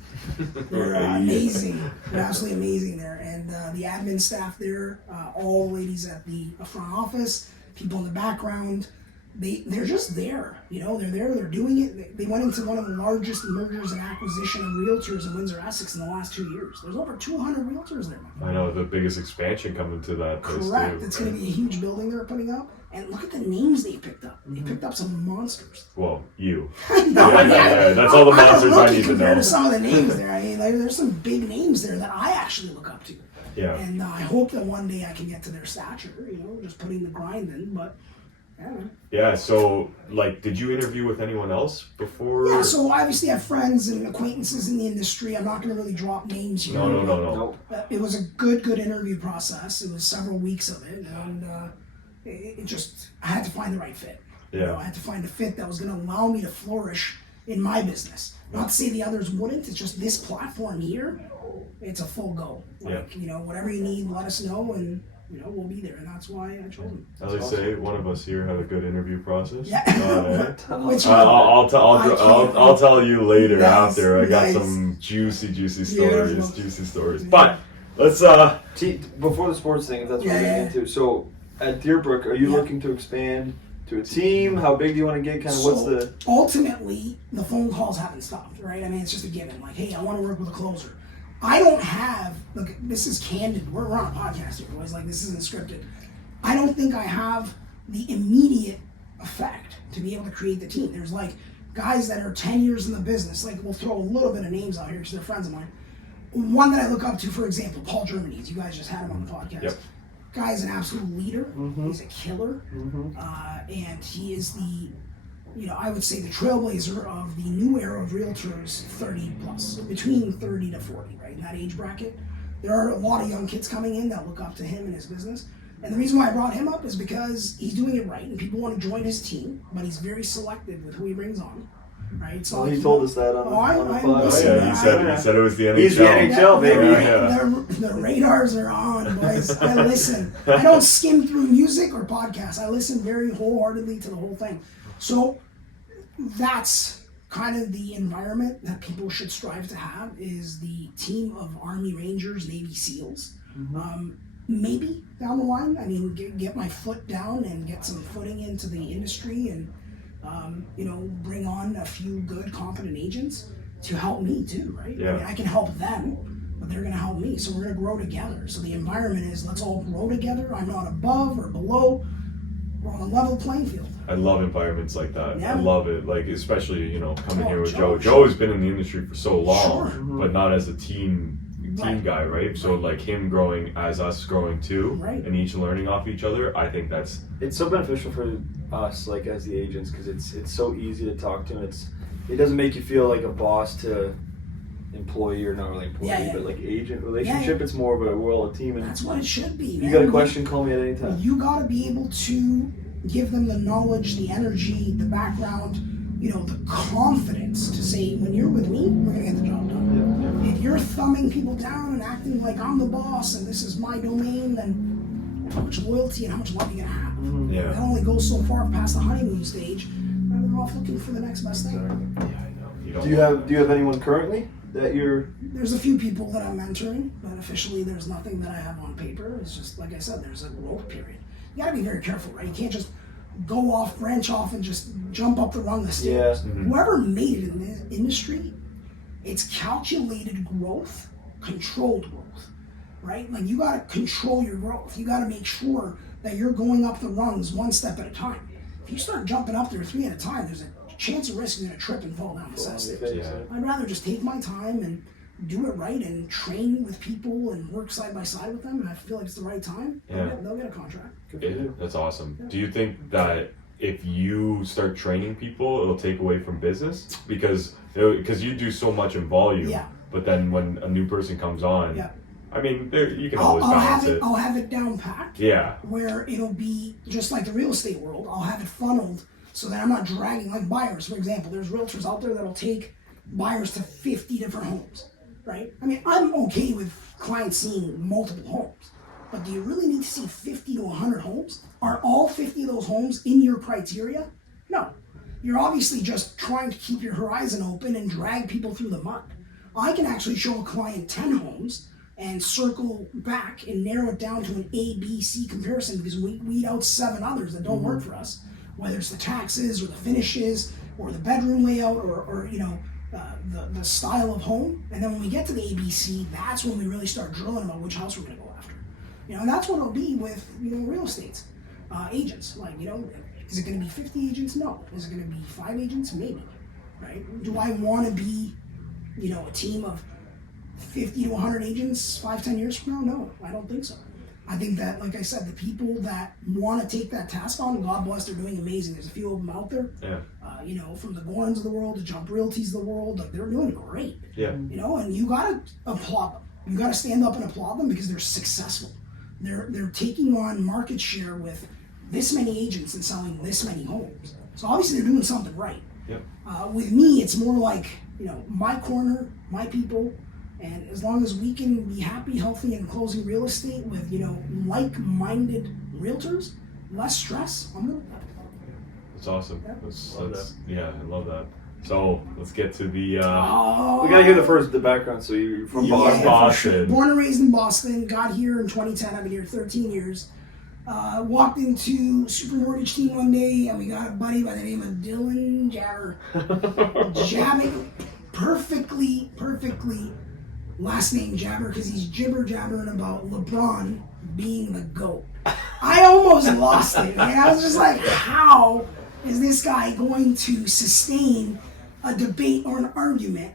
They're amazing. They're absolutely amazing there. And the admin staff there, all the ladies at the front office, people in the background, they're just there. They're there, they're doing it. They went into one of the largest mergers and acquisition of realtors in Windsor, Essex in the last 2 years. There's over 200 realtors there. I know, the biggest expansion coming to that place Correct. too. It's going to be a huge building they're putting up. And look at the names they picked up. They picked up some monsters. Well, you. No, Yeah, that's all the monsters I need to compared know. to some of the names there. I mean, there's some big names there that I actually look up to. Yeah. And I hope that one day I can get to their stature, just putting the grind in. But, yeah. Yeah, so, did you interview with anyone else before? Yeah, so obviously I have friends and acquaintances in the industry. I'm not going to really drop names here. No. But it was a good interview process. It was several weeks of it. And it just, I had to find the right fit. Yeah. I had to find a fit that was going to allow me to flourish in my business. Not to say the others wouldn't. It's just this platform here, it's a full go. Whatever you need, let us know, and we'll be there. And that's why I chose them. At least say one of us here had a good interview process. Yeah. Which I'll tell you later Nice, after. I got nice. some juicy Beautiful. stories. But let's Before the sports thing, if that's what we're Yeah. getting into. So at Deerbrook, are you looking to expand to a team? How big do you want to get? Kind of what's the... Ultimately, the phone calls haven't stopped, right? I mean, it's just a given. Like, hey, I want to work with a closer. I don't have, look, this is candid. We're on a podcast here, boys. Like, this isn't scripted. I don't think I have the immediate effect to be able to create the team. There's guys that are 10 years in the business. We'll throw a little bit of names out here because they're friends of mine. One that I look up to, for example, Paul Germany's. You guys just had him on the podcast. Yep. Guy's an absolute leader. He's a killer. And he is I would say the trailblazer of the new era of realtors 30 plus, between 30 to 40, right? In that age bracket. There are a lot of young kids coming in that look up to him and his business. And the reason why I brought him up is because he's doing it right and people want to join his team, but he's very selective with who he brings on. Right? So he told us that on the podcast. Oh, yeah, he said it was the NHL. He's the NHL, baby. The radars are on, boys. I listen. I don't skim through music or podcasts. I listen very wholeheartedly to the whole thing. So that's kind of the environment that people should strive to have, is the team of Army Rangers, Navy SEALs. Maybe down the line, get my foot down and get some footing into the industry and bring on a few good, competent agents to help me too, right? Yeah. I can help them, but they're going to help me. So we're going to grow together. So the environment is, let's all grow together. I'm not above or below. We're on a level playing field. I love environments like that. Yeah. I love it. Especially, coming here with Joe. Joe has been in the industry for so long, Sure. but not as a team guy, right? So him growing as us growing too, Right. and each learning off each other, I think that's... It's so beneficial for us, as the agents, because it's so easy to talk to, and it doesn't make you feel like a boss to employee, or not really employee, but agent relationship. Yeah. It's more of we're all a team, and That's what it should be, man. you got a question, call me at any time. You got to be able to give them the knowledge, the energy, the background, the confidence to say, when you're with me, we're going to get the job done. If you're thumbing people down and acting like I'm the boss and this is my domain, then how much loyalty and how much love are you going to have? Yeah. That only goes so far past the honeymoon stage, and they're off looking for the next best thing. Yeah, I know. Do you have anyone currently that you're... There's a few people that I'm mentoring, but officially there's nothing that I have on paper. It's just, like I said, there's a growth period. You gotta be very careful, right? You can't just go off, branch off, and just jump up the rung of the stairs. Yeah. Whoever made it in this industry It's calculated growth, controlled growth, right? Like you got to control your growth. You got to make sure that you're going up the rungs one step at a time. If you start jumping up there 3 at a time, there's a chance of risk you're going to trip and fall down the steps. I'd rather just take my time and do it right and train with people and work side by side with them, and I feel like it's the right time. They'll get a contract. That's awesome. Do you think that if you start training people, it'll take away from business? Because you do so much in volume, but then when a new person comes on, I mean, you can always balance it. I'll have it down packed. Yeah. Where it'll be just like the real estate world. I'll have it funneled so that I'm not dragging, like buyers, for example. There's realtors out there that'll take buyers to 50 different homes, right? I mean, I'm okay with clients seeing multiple homes, but do you really need to see 50 to 100 homes? Are all 50 of those homes in your criteria? No. You're obviously just trying to keep your horizon open and drag people through the mud. I can actually show a client 10 homes and circle back and narrow it down to an A, B, C comparison because we weed out 7 others that don't work for us, whether it's the taxes or the finishes or the bedroom layout or the style of home. And then when we get to the ABC, that's when we really start drilling about which house we're going to go after. And that's what it'll be with real estate agents. Like, is it going to be 50 agents? No. Is it going to be 5 agents? Maybe. Right? Do I want to be a team of 50 to 100 agents 5-10 years from now? No, I don't think so. I think that, like I said, the people that want to take that task on, God bless, they're doing amazing. There's a few of them out there. From the Gorns of the world, the Jump Realties of the world, like they're doing great. And you gotta applaud them. You gotta stand up and applaud them because they're successful. They're taking on market share with this many agents and selling this many homes. So obviously they're doing something right. With me, it's more like my corner, my people. And as long as we can be happy, healthy, and closing real estate with, like-minded realtors, less stress, I'm good. That's awesome. I love that. So let's get to the. We gotta hear the background. So you're from Boston. Boston. Born and raised in Boston. Got here in 2010. I've been here 13 years. Walked into Super Mortgage Team one day, and we got a buddy by the name of Dylan Jabber jabbing perfectly. Last name Jabber because he's jibber-jabbering about LeBron being the GOAT. I almost lost it. Man. I was just like, how is this guy going to sustain a debate or an argument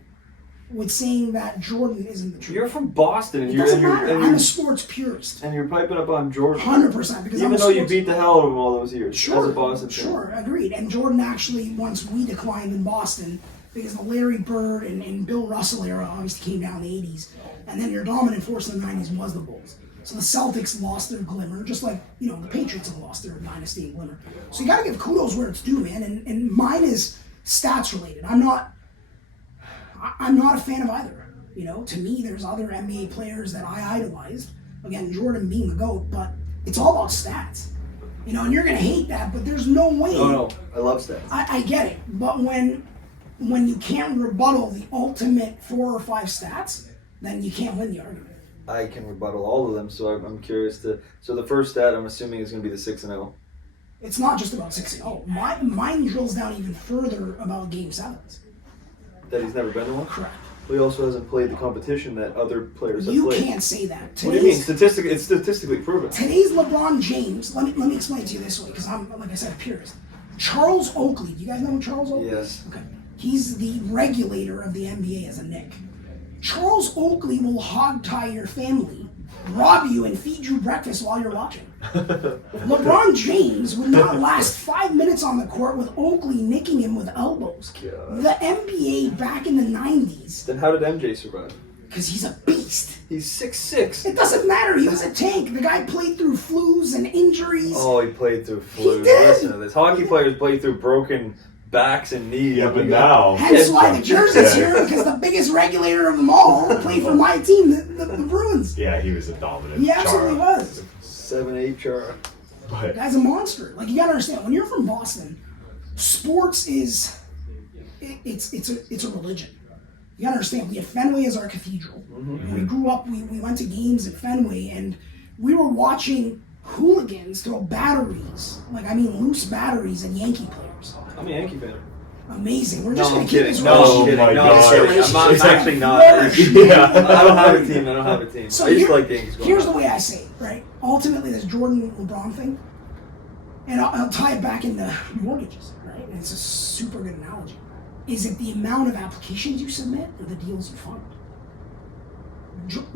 with saying that Jordan isn't the truth? You're from Boston. And it doesn't matter. I'm a sports purist. And you're piping up on Jordan. 100%. Because even though you beat the hell out of him all those years. Sure, as a Boston fan. Sure, agreed. And Jordan actually, once we declined in Boston, because the Larry Bird and Bill Russell era obviously came down in the 80s. And then your dominant force in the 90s was the Bulls. So the Celtics lost their glimmer, just like, the Patriots have lost their dynasty and glimmer. So you got to give kudos where it's due, man. And mine is stats related. I'm not a fan of either. To me, there's other NBA players that I idolized. Again, Jordan being the GOAT, but it's all about stats. And you're going to hate that, but there's no way. No, I love stats. I get it. But when you can't rebuttal the ultimate 4 or 5 stats, then you can't win the argument. I can rebuttal all of them, so I'm curious to. So the first stat, I'm assuming, is going to be the 6-0. It's not just about 6-0. Mine drills down even further about Game 7s. That he's never been to one? Correct. But he also hasn't played the competition that other players have played. You can't say that. What do you mean? It's statistically proven. Today's LeBron James, let me explain it to you this way, because I'm, like I said, a purist. Charles Oakley, do you guys know who Charles Oakley is? Yes. Okay. He's the regulator of the NBA as a Knick. Charles Oakley will hog-tie your family, rob you, and feed you breakfast while you're watching. LeBron James would not last 5 minutes on the court with Oakley nicking him with elbows. God. The NBA back in the 90s. Then how did MJ survive? Because he's a beast. He's 6'6". It doesn't matter. He was a tank. The guy played through flus and injuries. Oh, he played through flu. He did. Listen to this. Hockey players play through broken backs and knees. Yeah, but now. Hence why the jersey's here, because the biggest regulator of them all played for my team, the Bruins. Yeah, he was a dominant. He absolutely was. 7'8" Chara. But The guy's a monster. Like, you gotta understand, when you're from Boston, sports is it's a religion. You gotta understand, we had Fenway as our cathedral. When we grew up, we went to games at Fenway, and we were watching hooligans throw batteries, loose batteries at Yankee players. I'm a Yankee fan. amazing. We're just No, going I'm to keep kidding. this No, I'm Oh kidding. my No, God. I'm kidding. I'm It's actually not. Yeah. I don't have a team. I don't have a team. So I used to here- like the Yankees going Here's on. the way I say it, right? Ultimately, this Jordan LeBron thing, and I'll tie it back into mortgages, right? And it's a super good analogy. Is it the amount of applications you submit or the deals you fund?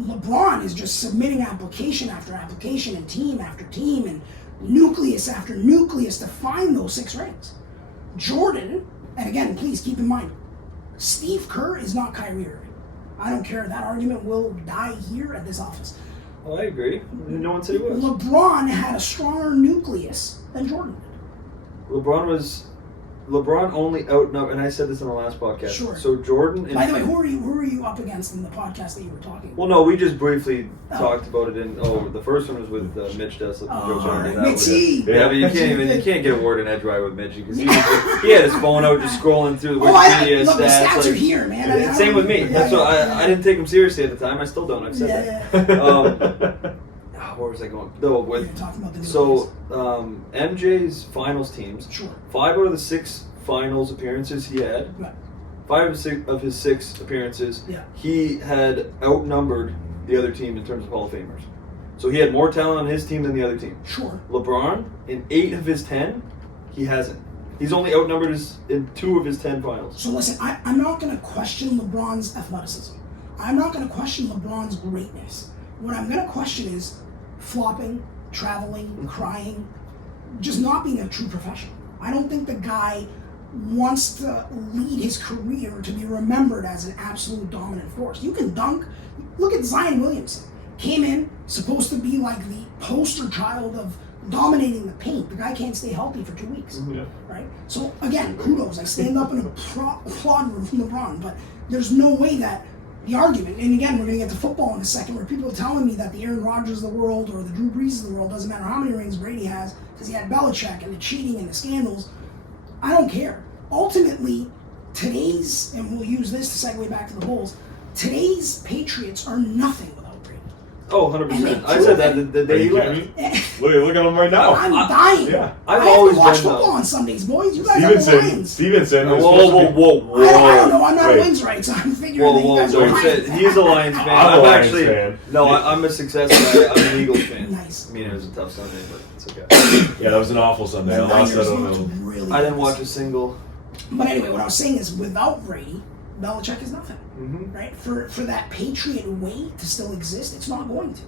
LeBron is just submitting application after application and team after team and nucleus after nucleus to find those 6 rings. Jordan, and again, please keep in mind, Steve Kerr is not Kyrie Irving. I don't care. That argument will die here at this office. Oh, I agree. No one said he was. LeBron had a stronger nucleus than Jordan did. LeBron only outnumbered, and I said this in the last podcast. Sure. So Jordan and By the way, who are you up against in the podcast that you were talking about? well, no, we just briefly talked about it in. Oh, the first one was with Mitch Deslip and Joe Barney. That was Mitchie! Yeah, but you can't get a word in edgewise with Mitchie because he had his phone out just scrolling through the Wikipedia look, the stats. stats are Like, here, man. I mean, same with me. yeah, That's what yeah. I didn't take him seriously at the time. I still don't. I've said that. Yeah. Where was I going? No, You're with talking about the so MJ's finals teams. Sure. 5 out of the 6 finals appearances he had. Right. 5 of his 6 appearances, Yeah. he had outnumbered the other team in terms of Hall of Famers. So he had more talent on his team than the other team. Sure. LeBron, in 8 of his 10, he hasn't. He's only outnumbered in 2 of his 10 finals. So listen, I'm not going to question LeBron's athleticism. I'm not going to question LeBron's greatness. What I'm going to question is flopping, traveling, crying, just not being a true professional. I don't think the guy wants to lead his career to be remembered as an absolute dominant force. You can dunk. Look at Zion Williamson. Came in, supposed to be like the poster child of dominating the paint. The guy can't stay healthy for 2 weeks. Yeah. Right? So again, kudos. I stand up and applaud LeBron, but there's no way that the argument, and again, we're going to get to football in a second, where people are telling me that the Aaron Rodgers of the world or the Drew Brees of the world, doesn't matter how many rings Brady has, because he had Belichick and the cheating and the scandals. I don't care. Ultimately, today's, and we'll use this to segue back to the Bulls, today's Patriots are nothing without Brady. Oh, 100%. I said that the Are day he you kidding left. me? Look at him right now. I'm dying. Yeah. I've I have always to watch been football on Sundays, boys. You guys Stevenson. are the Lions. Stevenson. Whoa, was supposed to be- whoa. I don't know. I'm not Wait. a Wins right, so I'm figuring that you Whoa, guys are don't Lions. say he's a Lions fan. I'm a I'm Lions actually fan. no. I'm a success guy. I'm an Eagles fan. Nice. I mean, it was a tough Sunday, but it's okay. Yeah, that was an awful Sunday. I The lost that Niners on looked him. really I didn't good. watch a single. But anyway, what I was saying is, without Brady, Belichick is nothing. Mm-hmm. Right? For that Patriot way to still exist, it's not going to.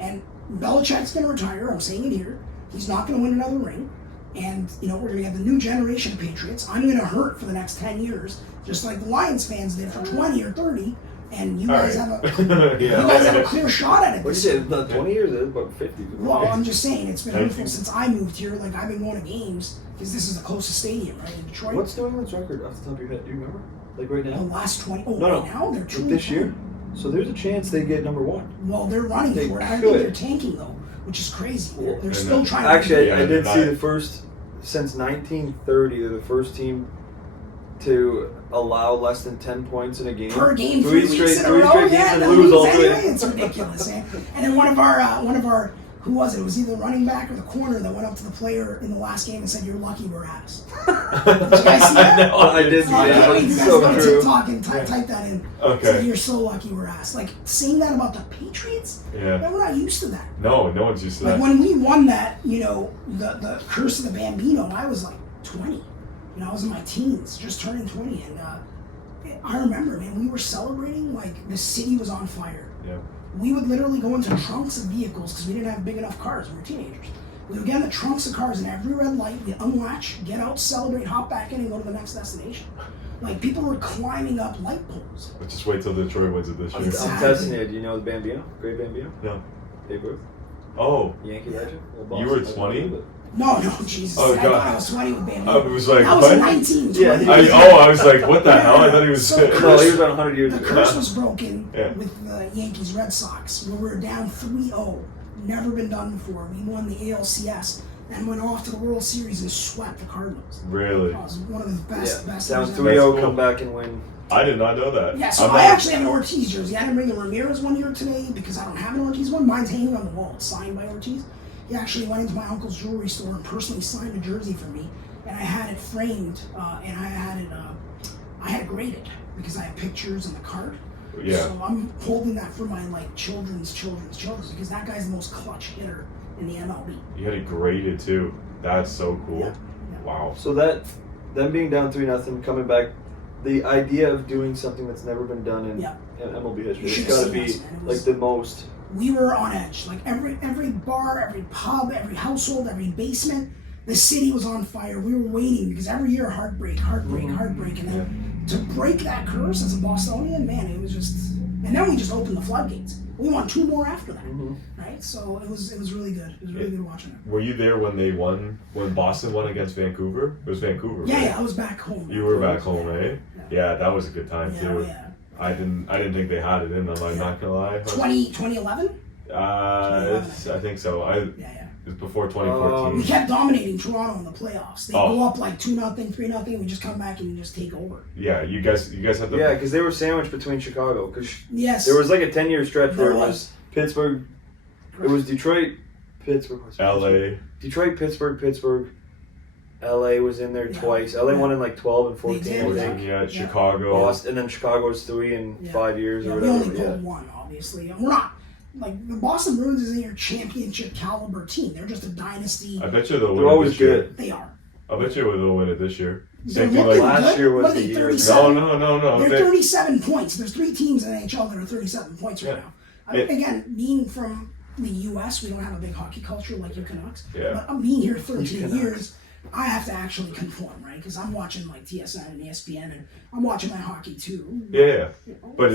And Belichick's going to retire. I'm saying it here. He's not going to win another ring. And, we're going to have the new generation of Patriots. I'm going to hurt for the next 10 years, just like the Lions fans did for 20 or 30. And you guys All have right. a you guys have a clear shot at it. What'd this you say? year. Not 20 years? It's about 50. Well, I'm just saying, it's been wonderful since I moved here. Like, I've been going to games because this is the closest stadium, right, in Detroit. What's New England's record off the top of your head? Do you remember? Like right The now? last 20. Oh, No, right no. now they're Like 2 this year? So there's a chance they get number 1. Well, they're running They for it. I think could. they're tanking though, which is crazy. They're And still then- trying. Actually, Yeah, I did they're see not. the first since 1930. They're the first team to allow less than 10 points in a game. per game, 3 3 weeks straight, in a 3 row. straight games Yeah, and they'll lose all anyway. 3. It's ridiculous, man. And then one of our who was it? It was either the running back or the corner that went up to the player in the last game and said, "You're lucky we're ass." Did you guys see that? No, I did see Oh, that. wait, you It's guys so go to true. TikTok and type that in. Okay. Say, "You're so lucky we're ass." Like saying that about the Patriots. Yeah. Man, we're not used to that. No one's used to Like that. when we won that, the curse of the Bambino, I was like 20. I was in my teens, just turning 20, and I remember, man, we were celebrating like the city was on fire. Yeah. We would literally go into trunks of vehicles because we didn't have big enough cars. We were teenagers. We would get in the trunks of cars in every red light. We'd unlatch, get out, celebrate, hop back in, and go to the next destination. Like people were climbing up light poles. But just wait till Detroit wins it this year. It's- I'm testing you. Do you know the Bambino? Great Bambino? No. Babe Ruth? Oh. Yankee legend? Little You boss. were 20? No, Jesus. Oh, I God. thought I was 20 with Bambino. It was like, I was what? 19, 20. Yeah, I was like, what the hell? I thought he was. So No, he was on 100 years The ago. curse was broken Yeah. with the Yankees Red Sox, where we were down 3-0. Never been done before. We won the ALCS and went off to the World Series and swept the Cardinals. Really? It was one of the best Yeah, years down ever. 3-0, That's cool. come back and win. I did not know that. Yeah, so I'm I not- actually have an Ortiz jersey. I didn't bring the Ramirez one here today because I don't have an Ortiz one. Mine's hanging on the wall. It's signed by Ortiz. He actually went into my uncle's jewelry store and personally signed a jersey for me. and I had it framed, and I had it graded because I have pictures in the cart. Yeah. So I'm holding that for my like children's because that guy's the most clutch hitter in the MLB. You had it graded too. That's so cool. Yeah. Wow. So them being down 3-0, coming back, the idea of doing something that's never been done in MLB history, it's got to be like the most. We were on edge. Like every bar, every pub, every household, every basement, the city was on fire. We were waiting because every year heartbreak, and then to break that curse as a Bostonian, man, it was just. And then we just opened the floodgates. We won 2 more after that, right? So it was really good. It was really good watching it. Were you there when they won? When Boston won against Vancouver? It was Vancouver. Yeah, right? yeah, I was back home. You were back home, eh? Yeah, that was a good time too. Yeah. I didn't think they had it in them. I'm not gonna lie. 2011? I think so. It was before 2014. We kept dominating Toronto in the playoffs. They go up like 2-0, 3-0, and we just come back and just take over. Yeah, you guys had the. Yeah, because they were sandwiched between Chicago. Because yes, there was like a 10-year stretch where it was Pittsburgh, it was Detroit, Pittsburgh, LA. Detroit, Pittsburgh. LA was in there twice. LA won in like 12 and 14. They did, Yeah, Chicago. Lost, and then Chicago was 3 in 5 years or we whatever. only pulled 1, obviously. And we're not. Like, the Boston Bruins isn't your championship caliber team. They're just a dynasty. I bet you they'll win. They're always good. They are. I bet you they'll win it this year. They're Same thing like last year was what are the they, year. 37? No. They're 37 points. There's 3 teams in the NHL that are 37 points right now. I mean, again, being from the U.S., we don't have a big hockey culture like you Canucks. Yeah. But I'm being here 13 years. I have to actually conform, right? Because I'm watching like TSN and ESPN, and I'm watching my hockey too. Yeah. But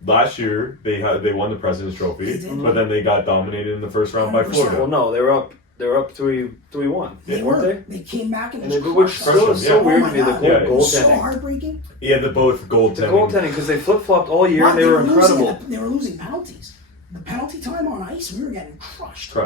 last year they won the President's Trophy, but then they got dominated in the first round by 100%. Florida. Well, no, they were up 3-1. They weren't were. they? They came back and And just which crushed still us. is so Yeah. weird Oh to me, my the God. whole It was so goaltending. heartbreaking. Yeah, the both goaltending. The goaltending, because they flip-flopped all year and But they were losing incredible. they were losing penalties. The penalty time on ice, we were getting crushed.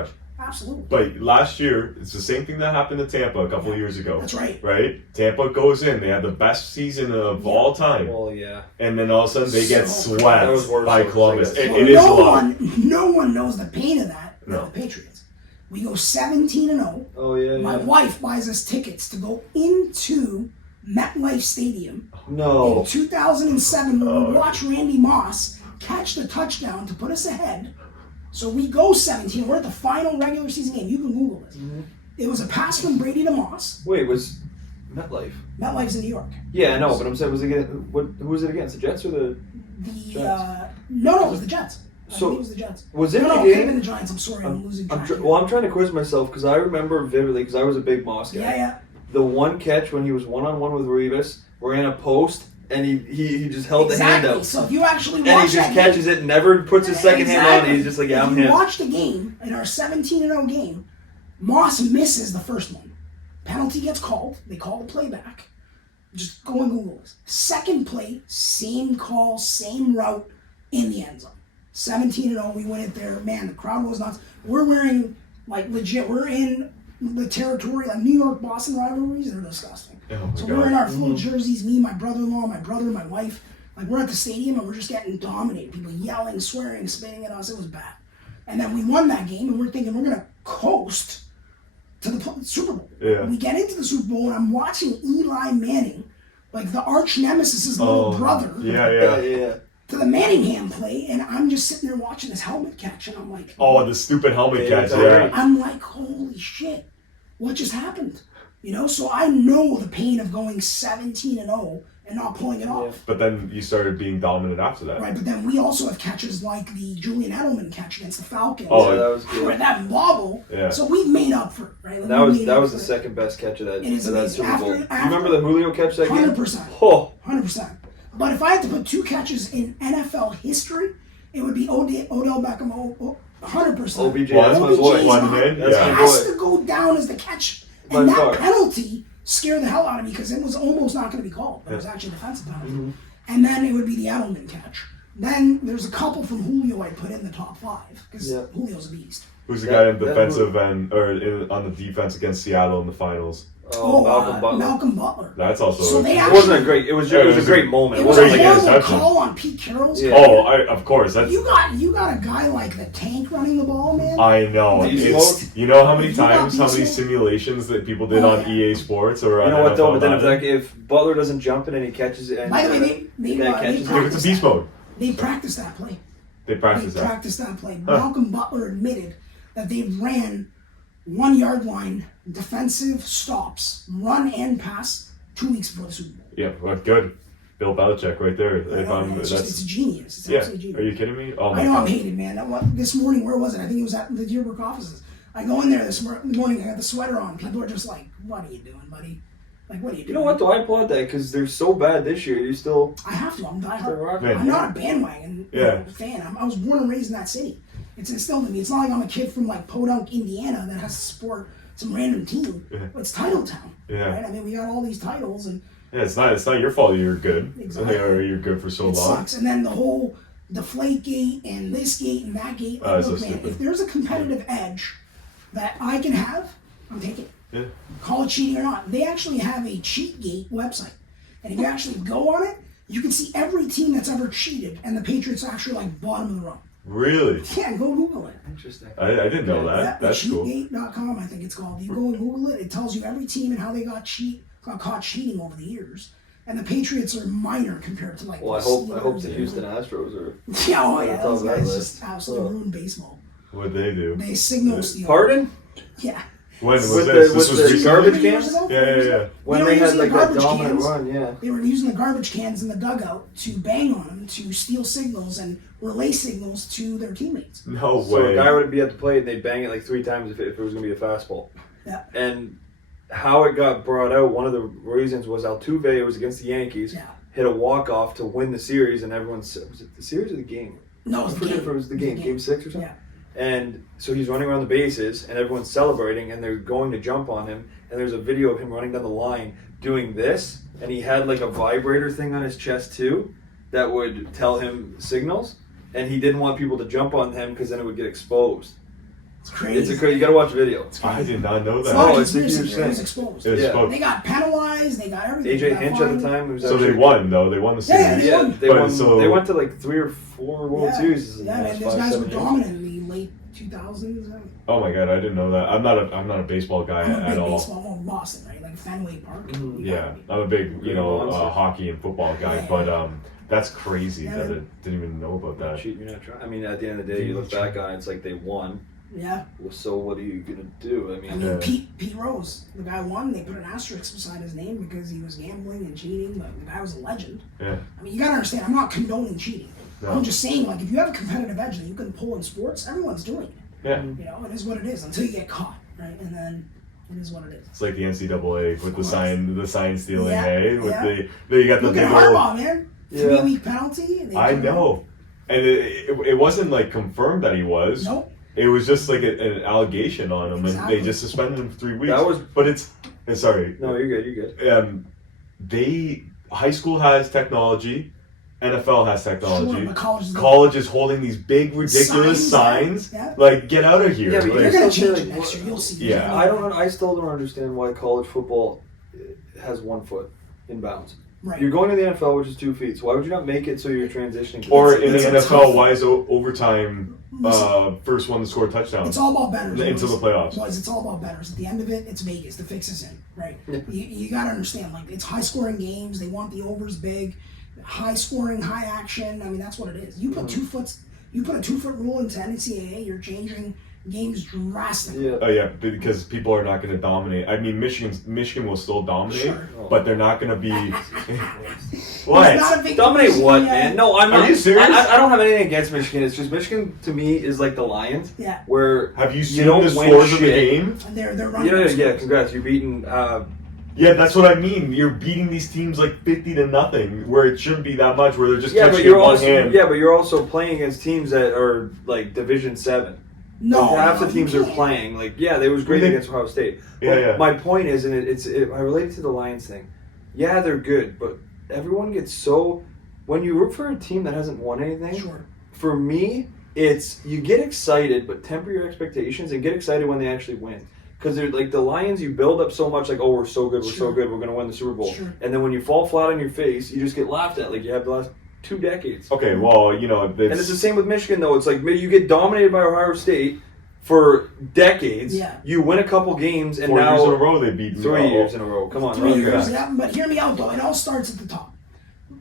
Absolutely. But last year, it's the same thing that happened to Tampa a couple of years ago. That's right. Right? Tampa goes in. They had the best season of all time. Well, yeah. And then all of a sudden they get So- swept That was worse by than Columbus. Vegas. It is a no lot. no one knows the pain of that than No. the Patriots. We go 17-0. Oh, yeah. My wife buys us tickets to go into MetLife Stadium No. in 2007 when we watch Randy Moss catch the touchdown to put us ahead. So we go 17. We're at the final regular season game. You can Google this. It was a pass from Brady to Moss. Wait, was MetLife? MetLife's in New York. Yeah, I know, but I'm saying, who was it against? The Jets or the... No, it was the Jets. I So, think it was the Jets. Was it No, the it could have game? been the Giants. I'm sorry, I'm losing track. I'm trying to quiz myself because I remember vividly, because I was a big Moss guy. Yeah. The one catch when he was one-on-one with Rivas, we're in a post, and he just held the hand Exactly. out. So if you actually watch And he just that catches it and never puts his second hand on it. He's just like, yeah, I'm If you him. watch the game, in our 17-0 game, Moss misses the first one. Penalty gets called. They call the play back. Just go and Google this. Second play, same call, same route, in the end zone. 17-0, we win it there. Man, the crowd goes nuts. We're wearing, like, legit, we're in the territory, like New York-Boston rivalries, they're disgusting. Oh my So God. we're in our full jerseys, me, my brother-in-law, my brother, my wife. Like, we're at the stadium and we're just getting dominated. People yelling, swearing, spitting at us. It was bad. And then we won that game and we're thinking we're going to coast to the Super Bowl. Yeah. We get into the Super Bowl and I'm watching Eli Manning, like the arch nemesis' little brother, Yeah. to the Manningham play, and I'm just sitting there watching this helmet catch, and I'm like, Oh, the stupid helmet catch. that's Yeah. right. I'm like, holy shit, what just happened? You know, so I know the pain of going 17-0 and not pulling it off. But then you started being dominant after that. Right, but then we also have catches like the Julian Edelman catch against the Falcons. Oh, Yeah, that was Or good. that wobble. Yeah. So we've made up for it, right? Like, That we've made was up the for it. second best catch of that, It is of that amazing. Super Bowl. After- you remember the Julio catch that game? 100%. Oh, 100%. But if I had to put 2 catches in NFL history, it would be Odell Beckham, 100%. OBJ, that's my OBJ boy. is One not- man, That's yeah. my has boy. to go down as the catch. By And that far. penalty scared the hell out of me because it was almost not going to be called. It was actually a defensive penalty. Mm-hmm. And then it would be the Edelman catch. Then there's a couple from Julio I put in the top 5 because Yeah. Julio's a beast. Who's the guy in defensive end or on the defense against Seattle in the finals? Malcolm Butler. That's also. So they It wasn't a great. It was a great moment. It was a like horrible call on Pete Carroll's. Yeah. Of course. That's. You got a guy like the Tank running the ball, man. I know. You know how many simulations that people did on yeah. EA Sports or you know what though? But then NFL if Butler doesn't jump it and he catches it, and by the way, they it's a beast mode. They practiced that play. They practiced that play. Malcolm Butler admitted that they ran 1 yard line defensive stops, run and pass 2 weeks before the Super Bowl. Yeah, well, good. Bill Belichick right there. It's genius. It's absolutely genius. Are you kidding me? Oh my I know God. I'm hated, man. This morning, where was it? I think it was at the Deerbrook offices. I go in there this morning, I got the sweater on. People are just like, what are you doing, buddy? Like, what are you doing? You know what, though? I applaud that because they're so bad this year. You still... I have to. I'm diehard. Man. I'm not a bandwagon fan. I was born and raised in that city. It's instilled in me. It's not like I'm a kid from, like, Podunk, Indiana that has to support some random team. It's Title Town. Yeah. Right? I mean, we got all these titles, and... Yeah, it's not your fault you're good. Exactly. Or you're good for so long. It sucks. And then the whole Deflate gate and this gate and that gate. Like, look, man, if there's a competitive edge that I can have, I'm taking it. Yeah. Call it cheating or not. They actually have a Cheatgate website. And if you actually go on it, you can see every team that's ever cheated, and the Patriots are actually like bottom of the rung. Really? Yeah, go Google it. Interesting. I didn't know that. Yeah, That's cool. Cheatgate.com, I think it's called. You go and Google it, it tells you every team and how they got caught cheating over the years. And the Patriots are minor compared to like. Well, I hope the Houston Astros are. Yeah, oh yeah, those guys list. just absolutely ruined baseball. What'd they do? They signal steal. Pardon? Yeah. When was With this? the- This with was the recent? garbage cans? Yeah. When They were they had using like the that garbage dominant cans. run, yeah. They were using the garbage cans in the dugout to bang on them to steal signals and relay signals to their teammates. No So way. a guy would be at the plate and they'd bang it like 3 times if it was going to be a fastball. Yeah. And how it got brought out, one of the reasons was Altuve, it was against the Yankees, Yeah. hit a walk-off to win the series, and everyone said, was it the series or the game? No, it I was the forget game. if it was the game, game 6 or something? Yeah. And so he's running around the bases, and everyone's celebrating, and they're going to jump on him. And there's a video of him running down the line doing this, and he had like a vibrator thing on his chest too that would tell him signals. And he didn't want people to jump on him because then it would get exposed. It's crazy. You got to watch the video. I did not know It's that. not a it's a conspiracy huge theory. It was thing. exposed. It was Yeah. spoke- They got penalized. They got everything. AJ They got Hinch at the fined. time was So they actually, won though. They won the series. Yeah, they Yeah, won. they But won. so- They went to like 3 or 4 World Series in the Yeah, man, last those 5, guys were 7 years. dominant in the late 2000s. Oh my God, I didn't know that. I'm not a baseball guy I'm a at big all. baseball, well, Boston, right? Like Fenway Park. Yeah, I'm a big hockey and football guy, Yeah. but that's crazy Yeah. that I didn't even know about that. Cheat, you're not trying. I mean, at the end of the day, you look back on it, it's like they won. Yeah. Well, so what are you gonna do? I mean, Yeah. Pete Rose, the guy won. They put an asterisk beside his name because he was gambling and cheating, but the guy was a legend. Yeah. I mean, you gotta understand, I'm not condoning cheating. No. I'm just saying, like, if you have a competitive edge that you can pull in sports, everyone's doing it. Yeah. You know, it is what it is until you get caught, right? And then it is what it is. It's like the NCAA with the sign stealing, Yeah, eh? With yeah. you got the Look big at old. Harbaugh, man. Yeah. 3-week penalty. And they I come know, and it wasn't like confirmed that he was. out. Nope. It was just like an allegation on him, Exactly. and they just suspended him for 3 weeks. That was- but it's sorry. no, you're good. You're good. High school has technology, NFL has technology. Sure, but College is holding these big ridiculous signs. Yeah. Like, get out of here. Yeah, but Like, They're gonna still change say, it like, next year. You'll see. Yeah. I still don't understand why college football has 1 foot in bounds. Right. You're going to the NFL, which is 2 feet. So why would you not make it so you're transitioning? to or that? in the It's a NFL, tough- why is overtime first one to score a touchdown? It's all about betters. Into the playoffs. It's all about betters. At the end of it, it's Vegas. The fix is in, right? Yeah. You got to understand, like, it's high-scoring games. They want the overs big, high-scoring, high action. I mean, that's what it is. You put Mm-hmm. a 2-foot rule into NCAA, you're changing games drastically. Yeah. Oh yeah, because people are not going to dominate. I mean, Michigan will still dominate, Sure. but they're not going to be. It's What? not a big Dominate Michigan, what, yeah. man? No, I'm Are not. you serious? I don't have anything against Michigan. It's just Michigan to me is like the Lions, Yeah. where Have you seen don't the win scores of the shit. game? And they're running. Yeah, those yeah. scores. Congrats, you're beating. Yeah, that's what I mean. You're beating these teams like 50-0, where it shouldn't be that much. Where they're just Yeah, catching but you're it one also hand. but you're also playing against teams that are like Division 7. No, Like, half the you teams are can't. playing. Like, yeah, they was great Really? against Ohio State. Yeah, But yeah. My point is, and I relate it to the Lions thing. Yeah, they're good, but everyone gets so when you root for a team that hasn't won anything. Sure. For me, it's you get excited, but temper your expectations and get excited when they actually win. Because they're like the Lions, you build up so much, like, oh, we're so good, we're going to win the Super Bowl. Sure. And then when you fall flat on your face, you just get laughed at, like you have the last 2 decades. Okay, well, you know, and it's the same with Michigan, though. It's like you get dominated by Ohio State for decades. Yeah. You win a couple games, and 4 now years in a row they beat 3 years in a row. Come on, 3 run years, back. yeah, but hear me out though. It all starts at the top.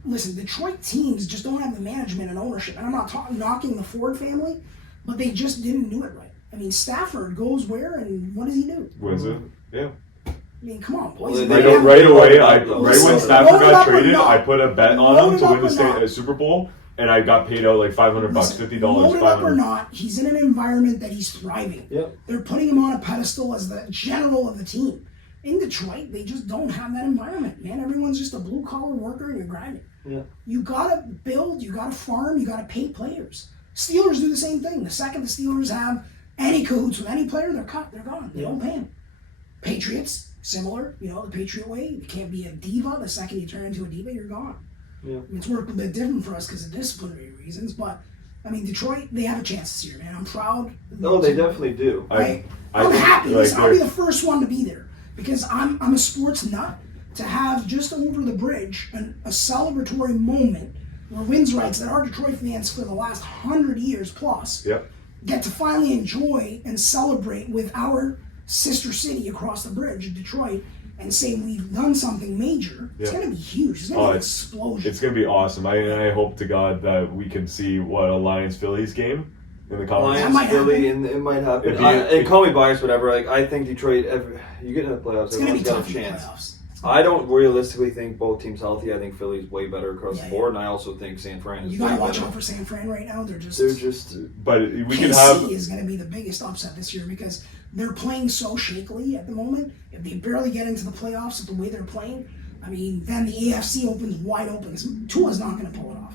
Listen, Detroit teams just don't have the management and ownership. And I'm not knocking the Ford family, but they just didn't do it right. I mean, Stafford goes where and what does he do? Wins it? Yeah. I mean, come on, boys. Well, Right away, right Listen, when Stafford load it got up or traded, not. I put a bet on Load him it to up win or the not. Super Bowl, and I got paid out like $500, Listen, $50, load it up or $500. not, he's in an environment that he's thriving. Yep. They're putting him on a pedestal as the general of the team. In Detroit, they just don't have that environment, man. Everyone's just a blue-collar worker and you're grinding. Yeah. You gotta build, you gotta farm, you gotta pay players. Steelers do the same thing. The second the Steelers have any cahoots with any player, they're cut, they're gone. They don't pay them. Patriots, similar, you know, the Patriot way. You can't be a diva. The second you turn into a diva, you're gone. Yeah. I mean, it's worked a bit different for us because of disciplinary reasons, but I mean, Detroit, they have a chance this year, man. I'm proud. No, they definitely do. I'm think, happy. like, Listen, I'll be the first one to be there because I'm a sports nut. To have just over the bridge a celebratory moment where wins rights that our Detroit fans for the last 100 years plus Yep. get to finally enjoy and celebrate with our sister city across the bridge, Detroit, and say we've done something major. It's going to be huge. It's going to be an explosion. It's going to be awesome. I hope to God that we can see what a Lions-Phillies game in the conference. Lions, Philly, and it might happen. And call me biased, whatever. Like I think Detroit, you get in the playoffs, It's going to be everyone's got tough a in the chance. playoffs. I don't realistically think both teams healthy. I think Philly's way better across the board, and I also think San Fran is. You way gotta watch better. out for San Fran right now. They're just. But we KC can have. is going to be the biggest upset this year because they're playing so shakily at the moment. If they barely get into the playoffs with the way they're playing, I mean, then the AFC opens wide open. Tua's not going to pull it off.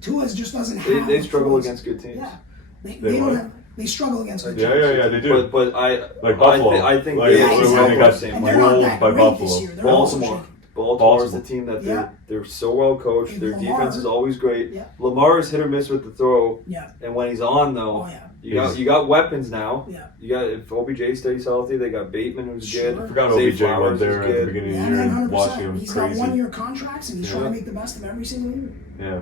Tua just doesn't have. They struggle against good teams. Yeah, they don't have. They struggle against good teams. Yeah, they do. But I like Buffalo. I think like, they they got and they're not rolled that by great Buffalo. this year. They're also shaky. Baltimore's the team that they're so well coached. Their Lamar, defense is always great. Yeah. Lamar is hit or miss with the throw. Yeah. And when he's on though, you got weapons now. Yeah. You got if OBJ stays healthy, they got Bateman who's good. I forgot Zay OBJ Flowers went there is at the good. beginning Yeah, of the year, 100%. watching him He's crazy. got 1-year contracts and he's trying to make the best of every single year. Yeah.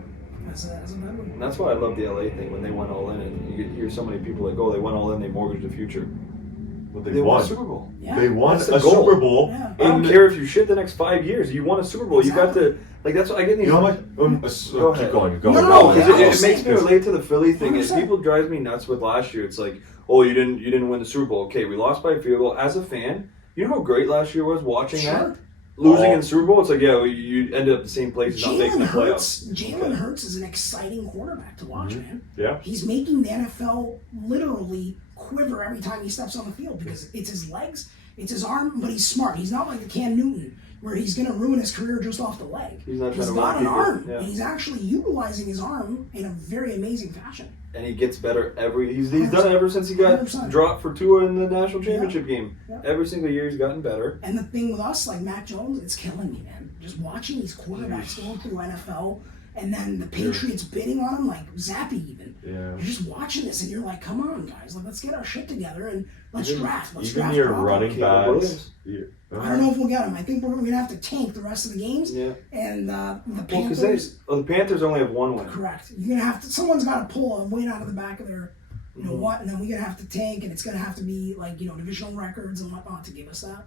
As a veteran. And that's why I love the LA thing when they went all in, and you hear so many people like, "Oh, they went all in, they mortgaged the future." But They won a Super Bowl. Yeah. They won That's a the goal. Super Bowl. Yeah. I don't care if you shit the next 5 years. You won a Super Bowl. You got Exactly. to like. That's what I get these. You know how much? Go keep ahead. going. No, because Yeah, it makes me relate to the Philly thing. And 100%. people drives me nuts with last year. It's like, oh, you didn't win the Super Bowl. Okay, we lost by a field goal. As a fan, you know how great last year was watching that. Losing in the Super Bowl, it's like, yeah, you ended up the same place and not making the playoffs. Jalen Hurts is an exciting quarterback to watch, man. Yeah. He's making the NFL literally quiver every time he steps on the field because it's his legs, it's his arm, but he's smart. He's not like the Cam Newton where he's going to ruin his career just off the leg. He's not He's trying to got run an people. arm, Yeah. and he's actually utilizing his arm in a very amazing fashion. And he gets better he's done it ever since he got 100%. dropped for Tua in the national championship game. Yeah. Every single year he's gotten better. And the thing with us, like Mac Jones, it's killing me, man. Just watching these quarterbacks going through NFL and then the Patriots bidding on him, like Zappy even. Yeah. You're just watching this and you're like, come on, guys, like, let's get our shit together and let's draft. Let's Even draft your properly. running Caleb backs. Williams. I don't know if we'll get him. I think we're going to have to tank the rest of the games. Yeah. And the Well, Panthers. the Panthers only have one win. Correct. You're going to have to, someone's got to pull a win out of the back of their, you know what, and then we're going to have to tank, and it's going to have to be like, you know, divisional records and whatnot to give us that.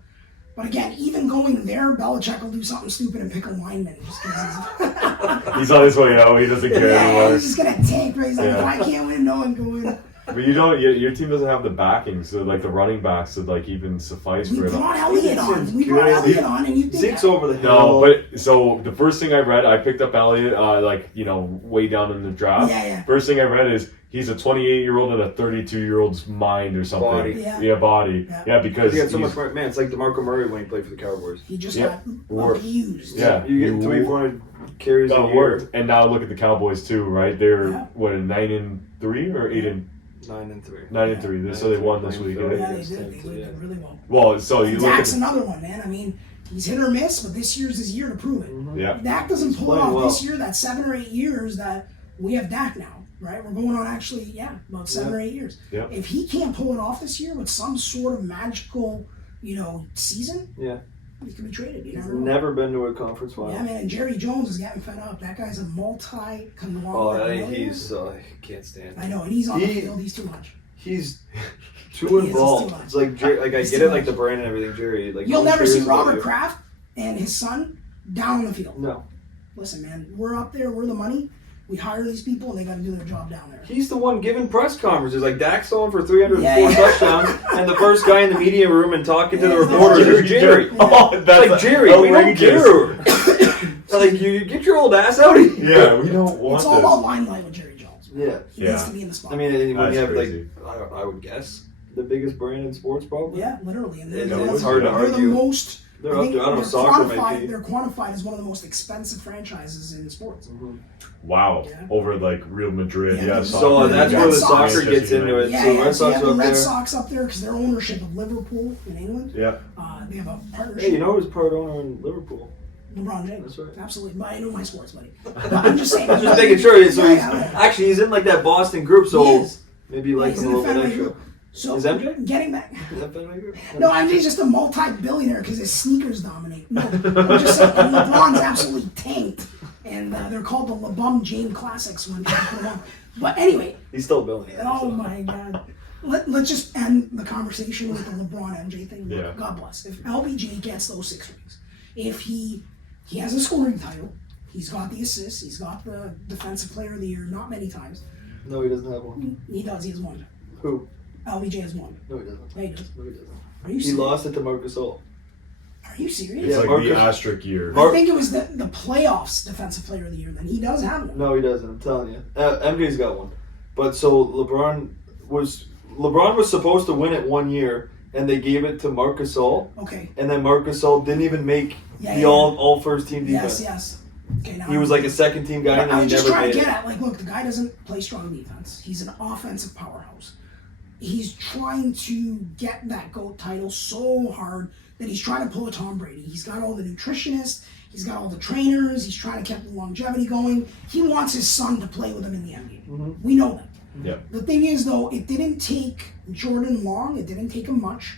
But again, even going there, Belichick will do something stupid and pick a lineman just because He's on his way out. He doesn't care anymore. he's just going to tank, right? He's like, Yeah. if I can't win, no one can win. But you don't. Your team doesn't have the backing, so like the running backs to like even suffice We for it. brought Elliott on. We Good. brought Elliott on, and you think Zeke's that, over the hill. No, but so the first thing I read, I picked up Elliott, like way down in the draft. Yeah. First thing I read is he's a 28-year-old in a 32-year-old's mind or something. Body. Body. Yeah, because He had so much more. Man, it's like DeMarco Murray when he played for the Cowboys. he just Yeah. got abused. Yeah. You get 300-400 carries a That year. worked. And now look at the Cowboys too, right? They're Yeah. what 9-3 or 8-3. 9-3. 9-3. So they won this week. Yeah. Yeah, they did. They did really well. Well, so you And look Dak's at another one, man. I mean, he's hit or miss, but this year's his year to prove it. yeah. Dak doesn't pull playing off well. this year, that 7 or 8 years that we have Dak now. right? We're going on actually, about 7 or 8 years. Yeah. If he can't pull it off this year with some sort of magical, season, he can be traded. He's never been to a conference final. Yeah, man. And Jerry Jones is getting fed up. That guy's a multi-conglomerate. Oh, I think he's I can't stand. I know, and he's on the field. He's too much. He's too involved. Too much. It's like I get it, like the brand and everything, Jerry. Like you'll never see Robert Kraft and his son down on the field. No. Listen, man, we're up there. We're the money. We hire these people, and they got to do their job down there. He's the one giving press conferences. Like Dak's throwing for 304 touchdowns, and the first guy in the media room and talking to the reporters is Jerry. Oh, that's like Jerry, we don't care. Like you get your old ass out of here. Yeah, we don't want. It's all about limelight with Jerry Jones. Yeah, he needs to be in the spot. I mean, when you have crazy. I would guess the biggest brand in sports, probably. Yeah, literally. And it's hard to argue. They're the most. They're up there. I don't know. Soccer might be. They're quantified as one of the most expensive franchises in sports. Mm-hmm. Wow, over like Real Madrid, So that's where the soccer gets into it. So Red Sox up there. Red Sox up there because their ownership of Liverpool in England. Yeah. They have a partnership. Hey, you know who's part owner in Liverpool? LeBron James. That's right. Absolutely. But I know my sports, buddy. But I'm just saying. Just making sure. So actually he's in like that Boston group. So maybe you like him a little bit extra. So is MJ? Getting back. No, MJ's just a multi-billionaire because his sneakers dominate. No, I'm just saying LeBron's absolutely tanked, and they're called the LeBron James Classics when they put them on. But anyway, he's still a billionaire. Oh my God. Let's just end the conversation with the LeBron MJ thing. Yeah. God bless. If LBJ gets those 6 rings, if he has a scoring title, he's got the assists, he's got the defensive player of the year, not many times. No, he doesn't have one. He does. He has one. Who? LBJ has one. No, he doesn't. Yeah, he does. No, he doesn't. Are you serious? He lost it to Marc Gasol. Are you serious? It's like the asterisk year. I think it was the playoffs defensive player of the year. Then he does have one. No, he doesn't. I'm telling you. MJ's got one. But so LeBron was supposed to win it 1 year, and they gave it to Marc Gasol. Okay. And then Marc Gasol didn't even make all first team defense. Yes. Okay, now he was like a second team guy, and I he was just never trying made to it. get at, like, look, the guy doesn't play strong defense. He's an offensive powerhouse. He's trying to get that GOAT title so hard that he's trying to pull a Tom Brady. He's got all the nutritionists. He's got all the trainers. He's trying to keep the longevity going. He wants his son to play with him in the NBA. Mm-hmm. We know that. Yeah. The thing is, though, it didn't take Jordan long. It didn't take him much.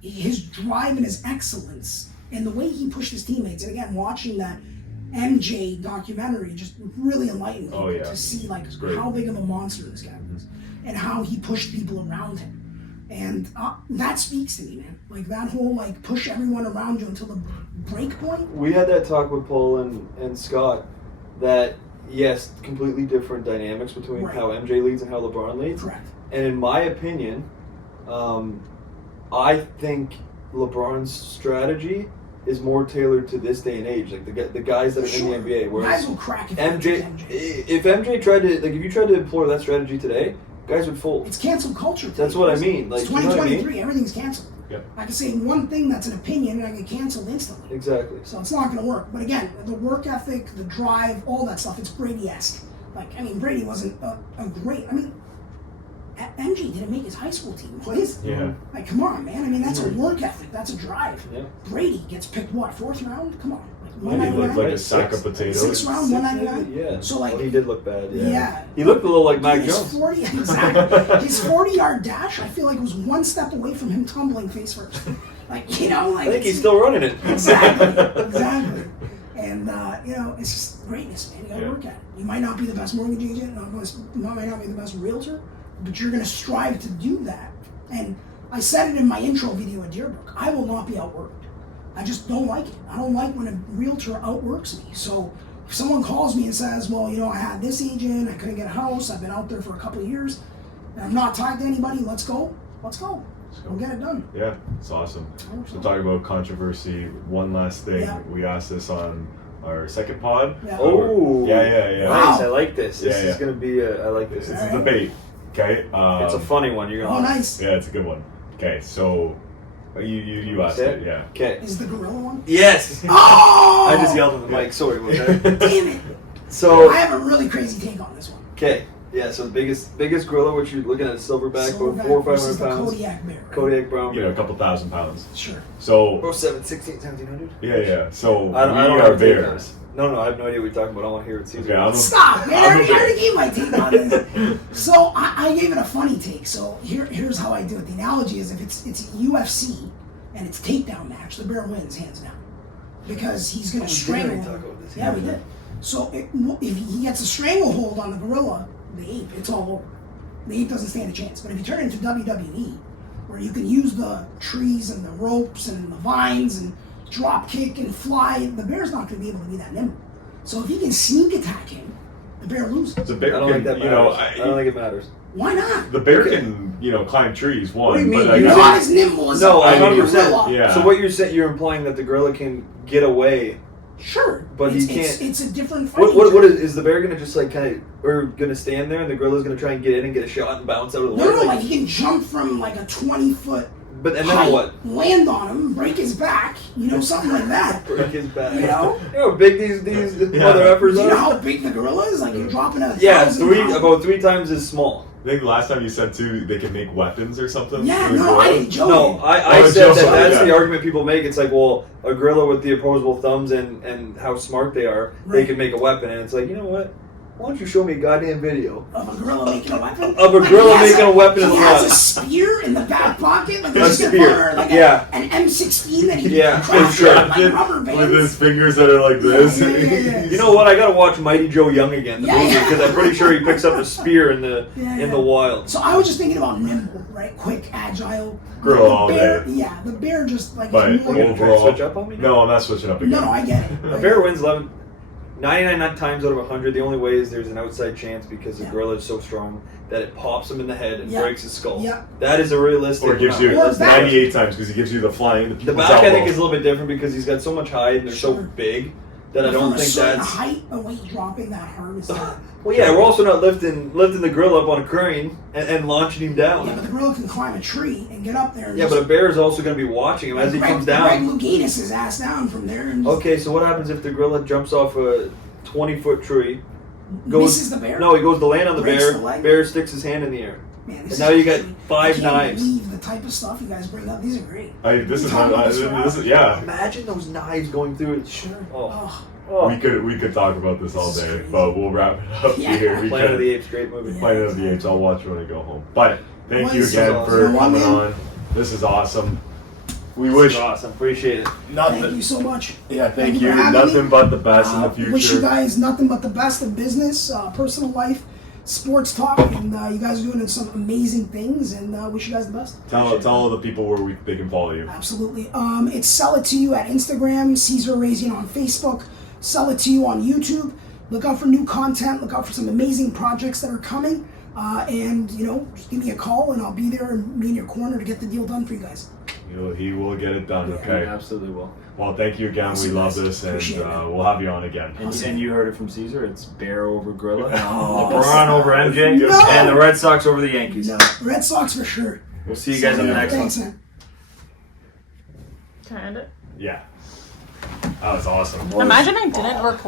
His drive and his excellence and the way he pushed his teammates. And again, watching that MJ documentary just really enlightened me to see like how big of a monster this guy was and how he pushed people around him. And that speaks to me, man. Like that whole like push everyone around you until the break point. We had that talk with Paul and Scott that yes, completely different dynamics between how MJ leads and how LeBron leads. Correct. And in my opinion, I think LeBron's strategy is more tailored to this day and age, like the guys that are in the NBA. Whereas guys will crack if MJ tried to if you tried to employ that strategy today, guys would fold. It's cancel culture. That's what I mean. Like it's 2023, you know what I mean? Everything's canceled. Yep. I can say one thing that's an opinion and I get canceled instantly. Exactly. So it's not going to work. But again, the work ethic, the drive, all that stuff, it's Brady-esque. Like, I mean, Brady wasn't a great... I mean, MJ didn't make his high school team, please. Yeah. Like, come on, man. I mean, that's a work ethic. That's a drive. Yeah. Brady gets picked, what, 4th round? Come on. He looked like a sack of potatoes. 6th round, 199? Yeah. So, like, he did look bad, yeah. He Dude, looked a little like Mac his Jones. 40, exactly. His 40-yard dash, I feel like, was one step away from him tumbling face first. Like, you know, like... I think he's still running it. Exactly. And, you know, it's just greatness, man. You gotta work at it. You might not be the best mortgage agent, might not be the best realtor, but you're gonna strive to do that. And I said it in my intro video at Deerbrook. I will not be outworked. I just don't like it. I don't like when a realtor outworks me. So if someone calls me and says, well, you know, I had this agent, I couldn't get a house, I've been out there for a couple of years, and I'm not tied to anybody, let's go. We'll get it done. Yeah, it's awesome. So talking about controversy, one last thing. Yeah. We asked this on our second pod. Yeah. Oh. Yeah. Nice, I like this. This Yeah, is going to be I like this. It's a debate. Okay. It's a funny one. You're going Oh, nice. Yeah, it's a good one. Okay, so you asked it, yeah. Okay. Is the gorilla one? Yes. Oh! I just yelled at the mic. Sorry about that. Damn it. So I have a really crazy take on this one. okay, Yeah, so the biggest gorilla, which you're looking at, silverback, about Silverback 400 or versus 500 the pounds. Kodiak bear. Right? Kodiak brown You know, bear. a couple thousand pounds. Sure. So, Oh, 1700? yeah. So, I don't we have are a take on bears. it. No, I have no idea what you're talking about. I want to hear what Cesar Okay, I'm a- Stop, man! I'm I a bear. already gave my take on this. So I gave it a funny take. So here's how I do it. The analogy is if it's UFC and it's takedown match, the bear wins hands down because he's gonna strangle talk him. about this. Yeah, we did. So if he gets a stranglehold on the gorilla, the ape, it's all over. The ape doesn't stand a chance. But if you turn it into WWE, where you can use the trees and the ropes and the vines and drop kick and fly, the bear's not going to be able to be that nimble. So if he can sneak attack him, the bear loses. The I bear don't can, think that you matters. know, I don't think it matters. Why not? the bear Okay. can, you know, climb trees. One, What do you mean? but You're He's like, not as nimble as No, a 100%. gorilla. Yeah. So what you're saying, you're implying that the gorilla can get away. Sure, But he it's, can't- It's a different fighting. What is the bear gonna just like kind of or gonna stand there and the gorilla's gonna try and get in and get a shot and bounce out of the way? No, like he can jump from like a 20-foot But and height, then what? land on him, break his back, something like that. Break his back. You know? You know how big these mother effers Do you are? know how big the gorilla is? Like you're dropping a Yeah, 1,000 pounds. about 3 times as small. I think last time you said too, they can make weapons or something. Yeah, with no, I gorillas. didn't joke. No, I Oh, said Joseph, that's yeah. the argument people make. It's like, well, a gorilla with the opposable thumbs and how smart they are, they Right. can make a weapon. And it's like, you know what? Why don't you show me a goddamn video? Of a gorilla making a weapon? Of a gorilla he has making a weapon He in the has wild. a spear in the back pocket, like A spear, like yeah. an M16 that he Yeah, crafted for sure. like rubber With bands. his fingers that are like this. Yeah. You know what? I gotta watch Mighty Joe Young again, the Yeah, movie, yeah. because I'm pretty sure he picks up a spear in the Yeah. wild. So I was just thinking about nimble, right? Quick, agile. Gorilla The all bear, day. Yeah, the bear just like But is more. You're gonna try to overall, switch up on me now? no, I'm not switching up again. No, I get it. A bear wins 99 times out of 100. The only way is there's an outside chance because the Yeah. gorilla is so strong that it pops him in the head and Yeah. breaks his skull. Yeah. That is a realistic. Or it gives you Or back. 98 times because he gives you the flying. The, The people's back, I think, elbow. is a little bit different because he's got so much hide and they're so Sure. big that I From don't a think certain that's. height, a weight dropping that hard is not. Well, yeah, we're also not lifting the gorilla up on a crane and launching him down. Yeah, but the gorilla can climb a tree and get up there. And Yeah, just, but a bear is also going to be watching him as he comes Greg down. Louganis his ass down from there and just Okay, so what happens if the gorilla jumps off a 20-foot tree? misses the bear. No, he goes to land on the Breaks bear. the leg? Bear sticks his hand in the air. Man, And this now is you got crazy. 5 I knives. can't believe the type of stuff you guys bring up. These are great. This We is talked not. about this for This is hours. yeah. Imagine those knives going through it. Sure. Oh. Oh. We could talk about this all This is day, crazy. but we'll wrap it up Yeah. here. We Planet of can the Apes, great movie. Yeah. Planet of the Apes. I'll watch when I go home. But thank you Boys, again this is for awesome. coming Man. on. This is awesome. We This wish is awesome. Appreciate it. nothing. Thank you so much. Yeah, thank Thank you you. for having Nothing me. but the best in the Wish you future. guys nothing but the best of business, personal life, sports talk, and you guys are doing some amazing things. And wish you guys the best. Tell all the people where they can follow you. Absolutely. It's Sell It To You at Instagram, Cesar Arazian on Facebook, Sell It To You on YouTube. Look out for new content. Look out for some amazing projects that are coming. And, just give me a call and I'll be there and be in your corner to get the deal done for you guys. He will get it done. Okay. Absolutely will. Well, thank you again. Awesome, We love guys. this, and Appreciate it. we'll have you on again. And you heard it from Cesar. It's Bear over Gorilla, Oh, LeBron over MJ, No. and the Red Sox over the Yankees. No, Red Sox for sure. We'll see you guys on the next one. Thanks, man. Can I end it? Yeah. That was awesome. Imagine I didn't record.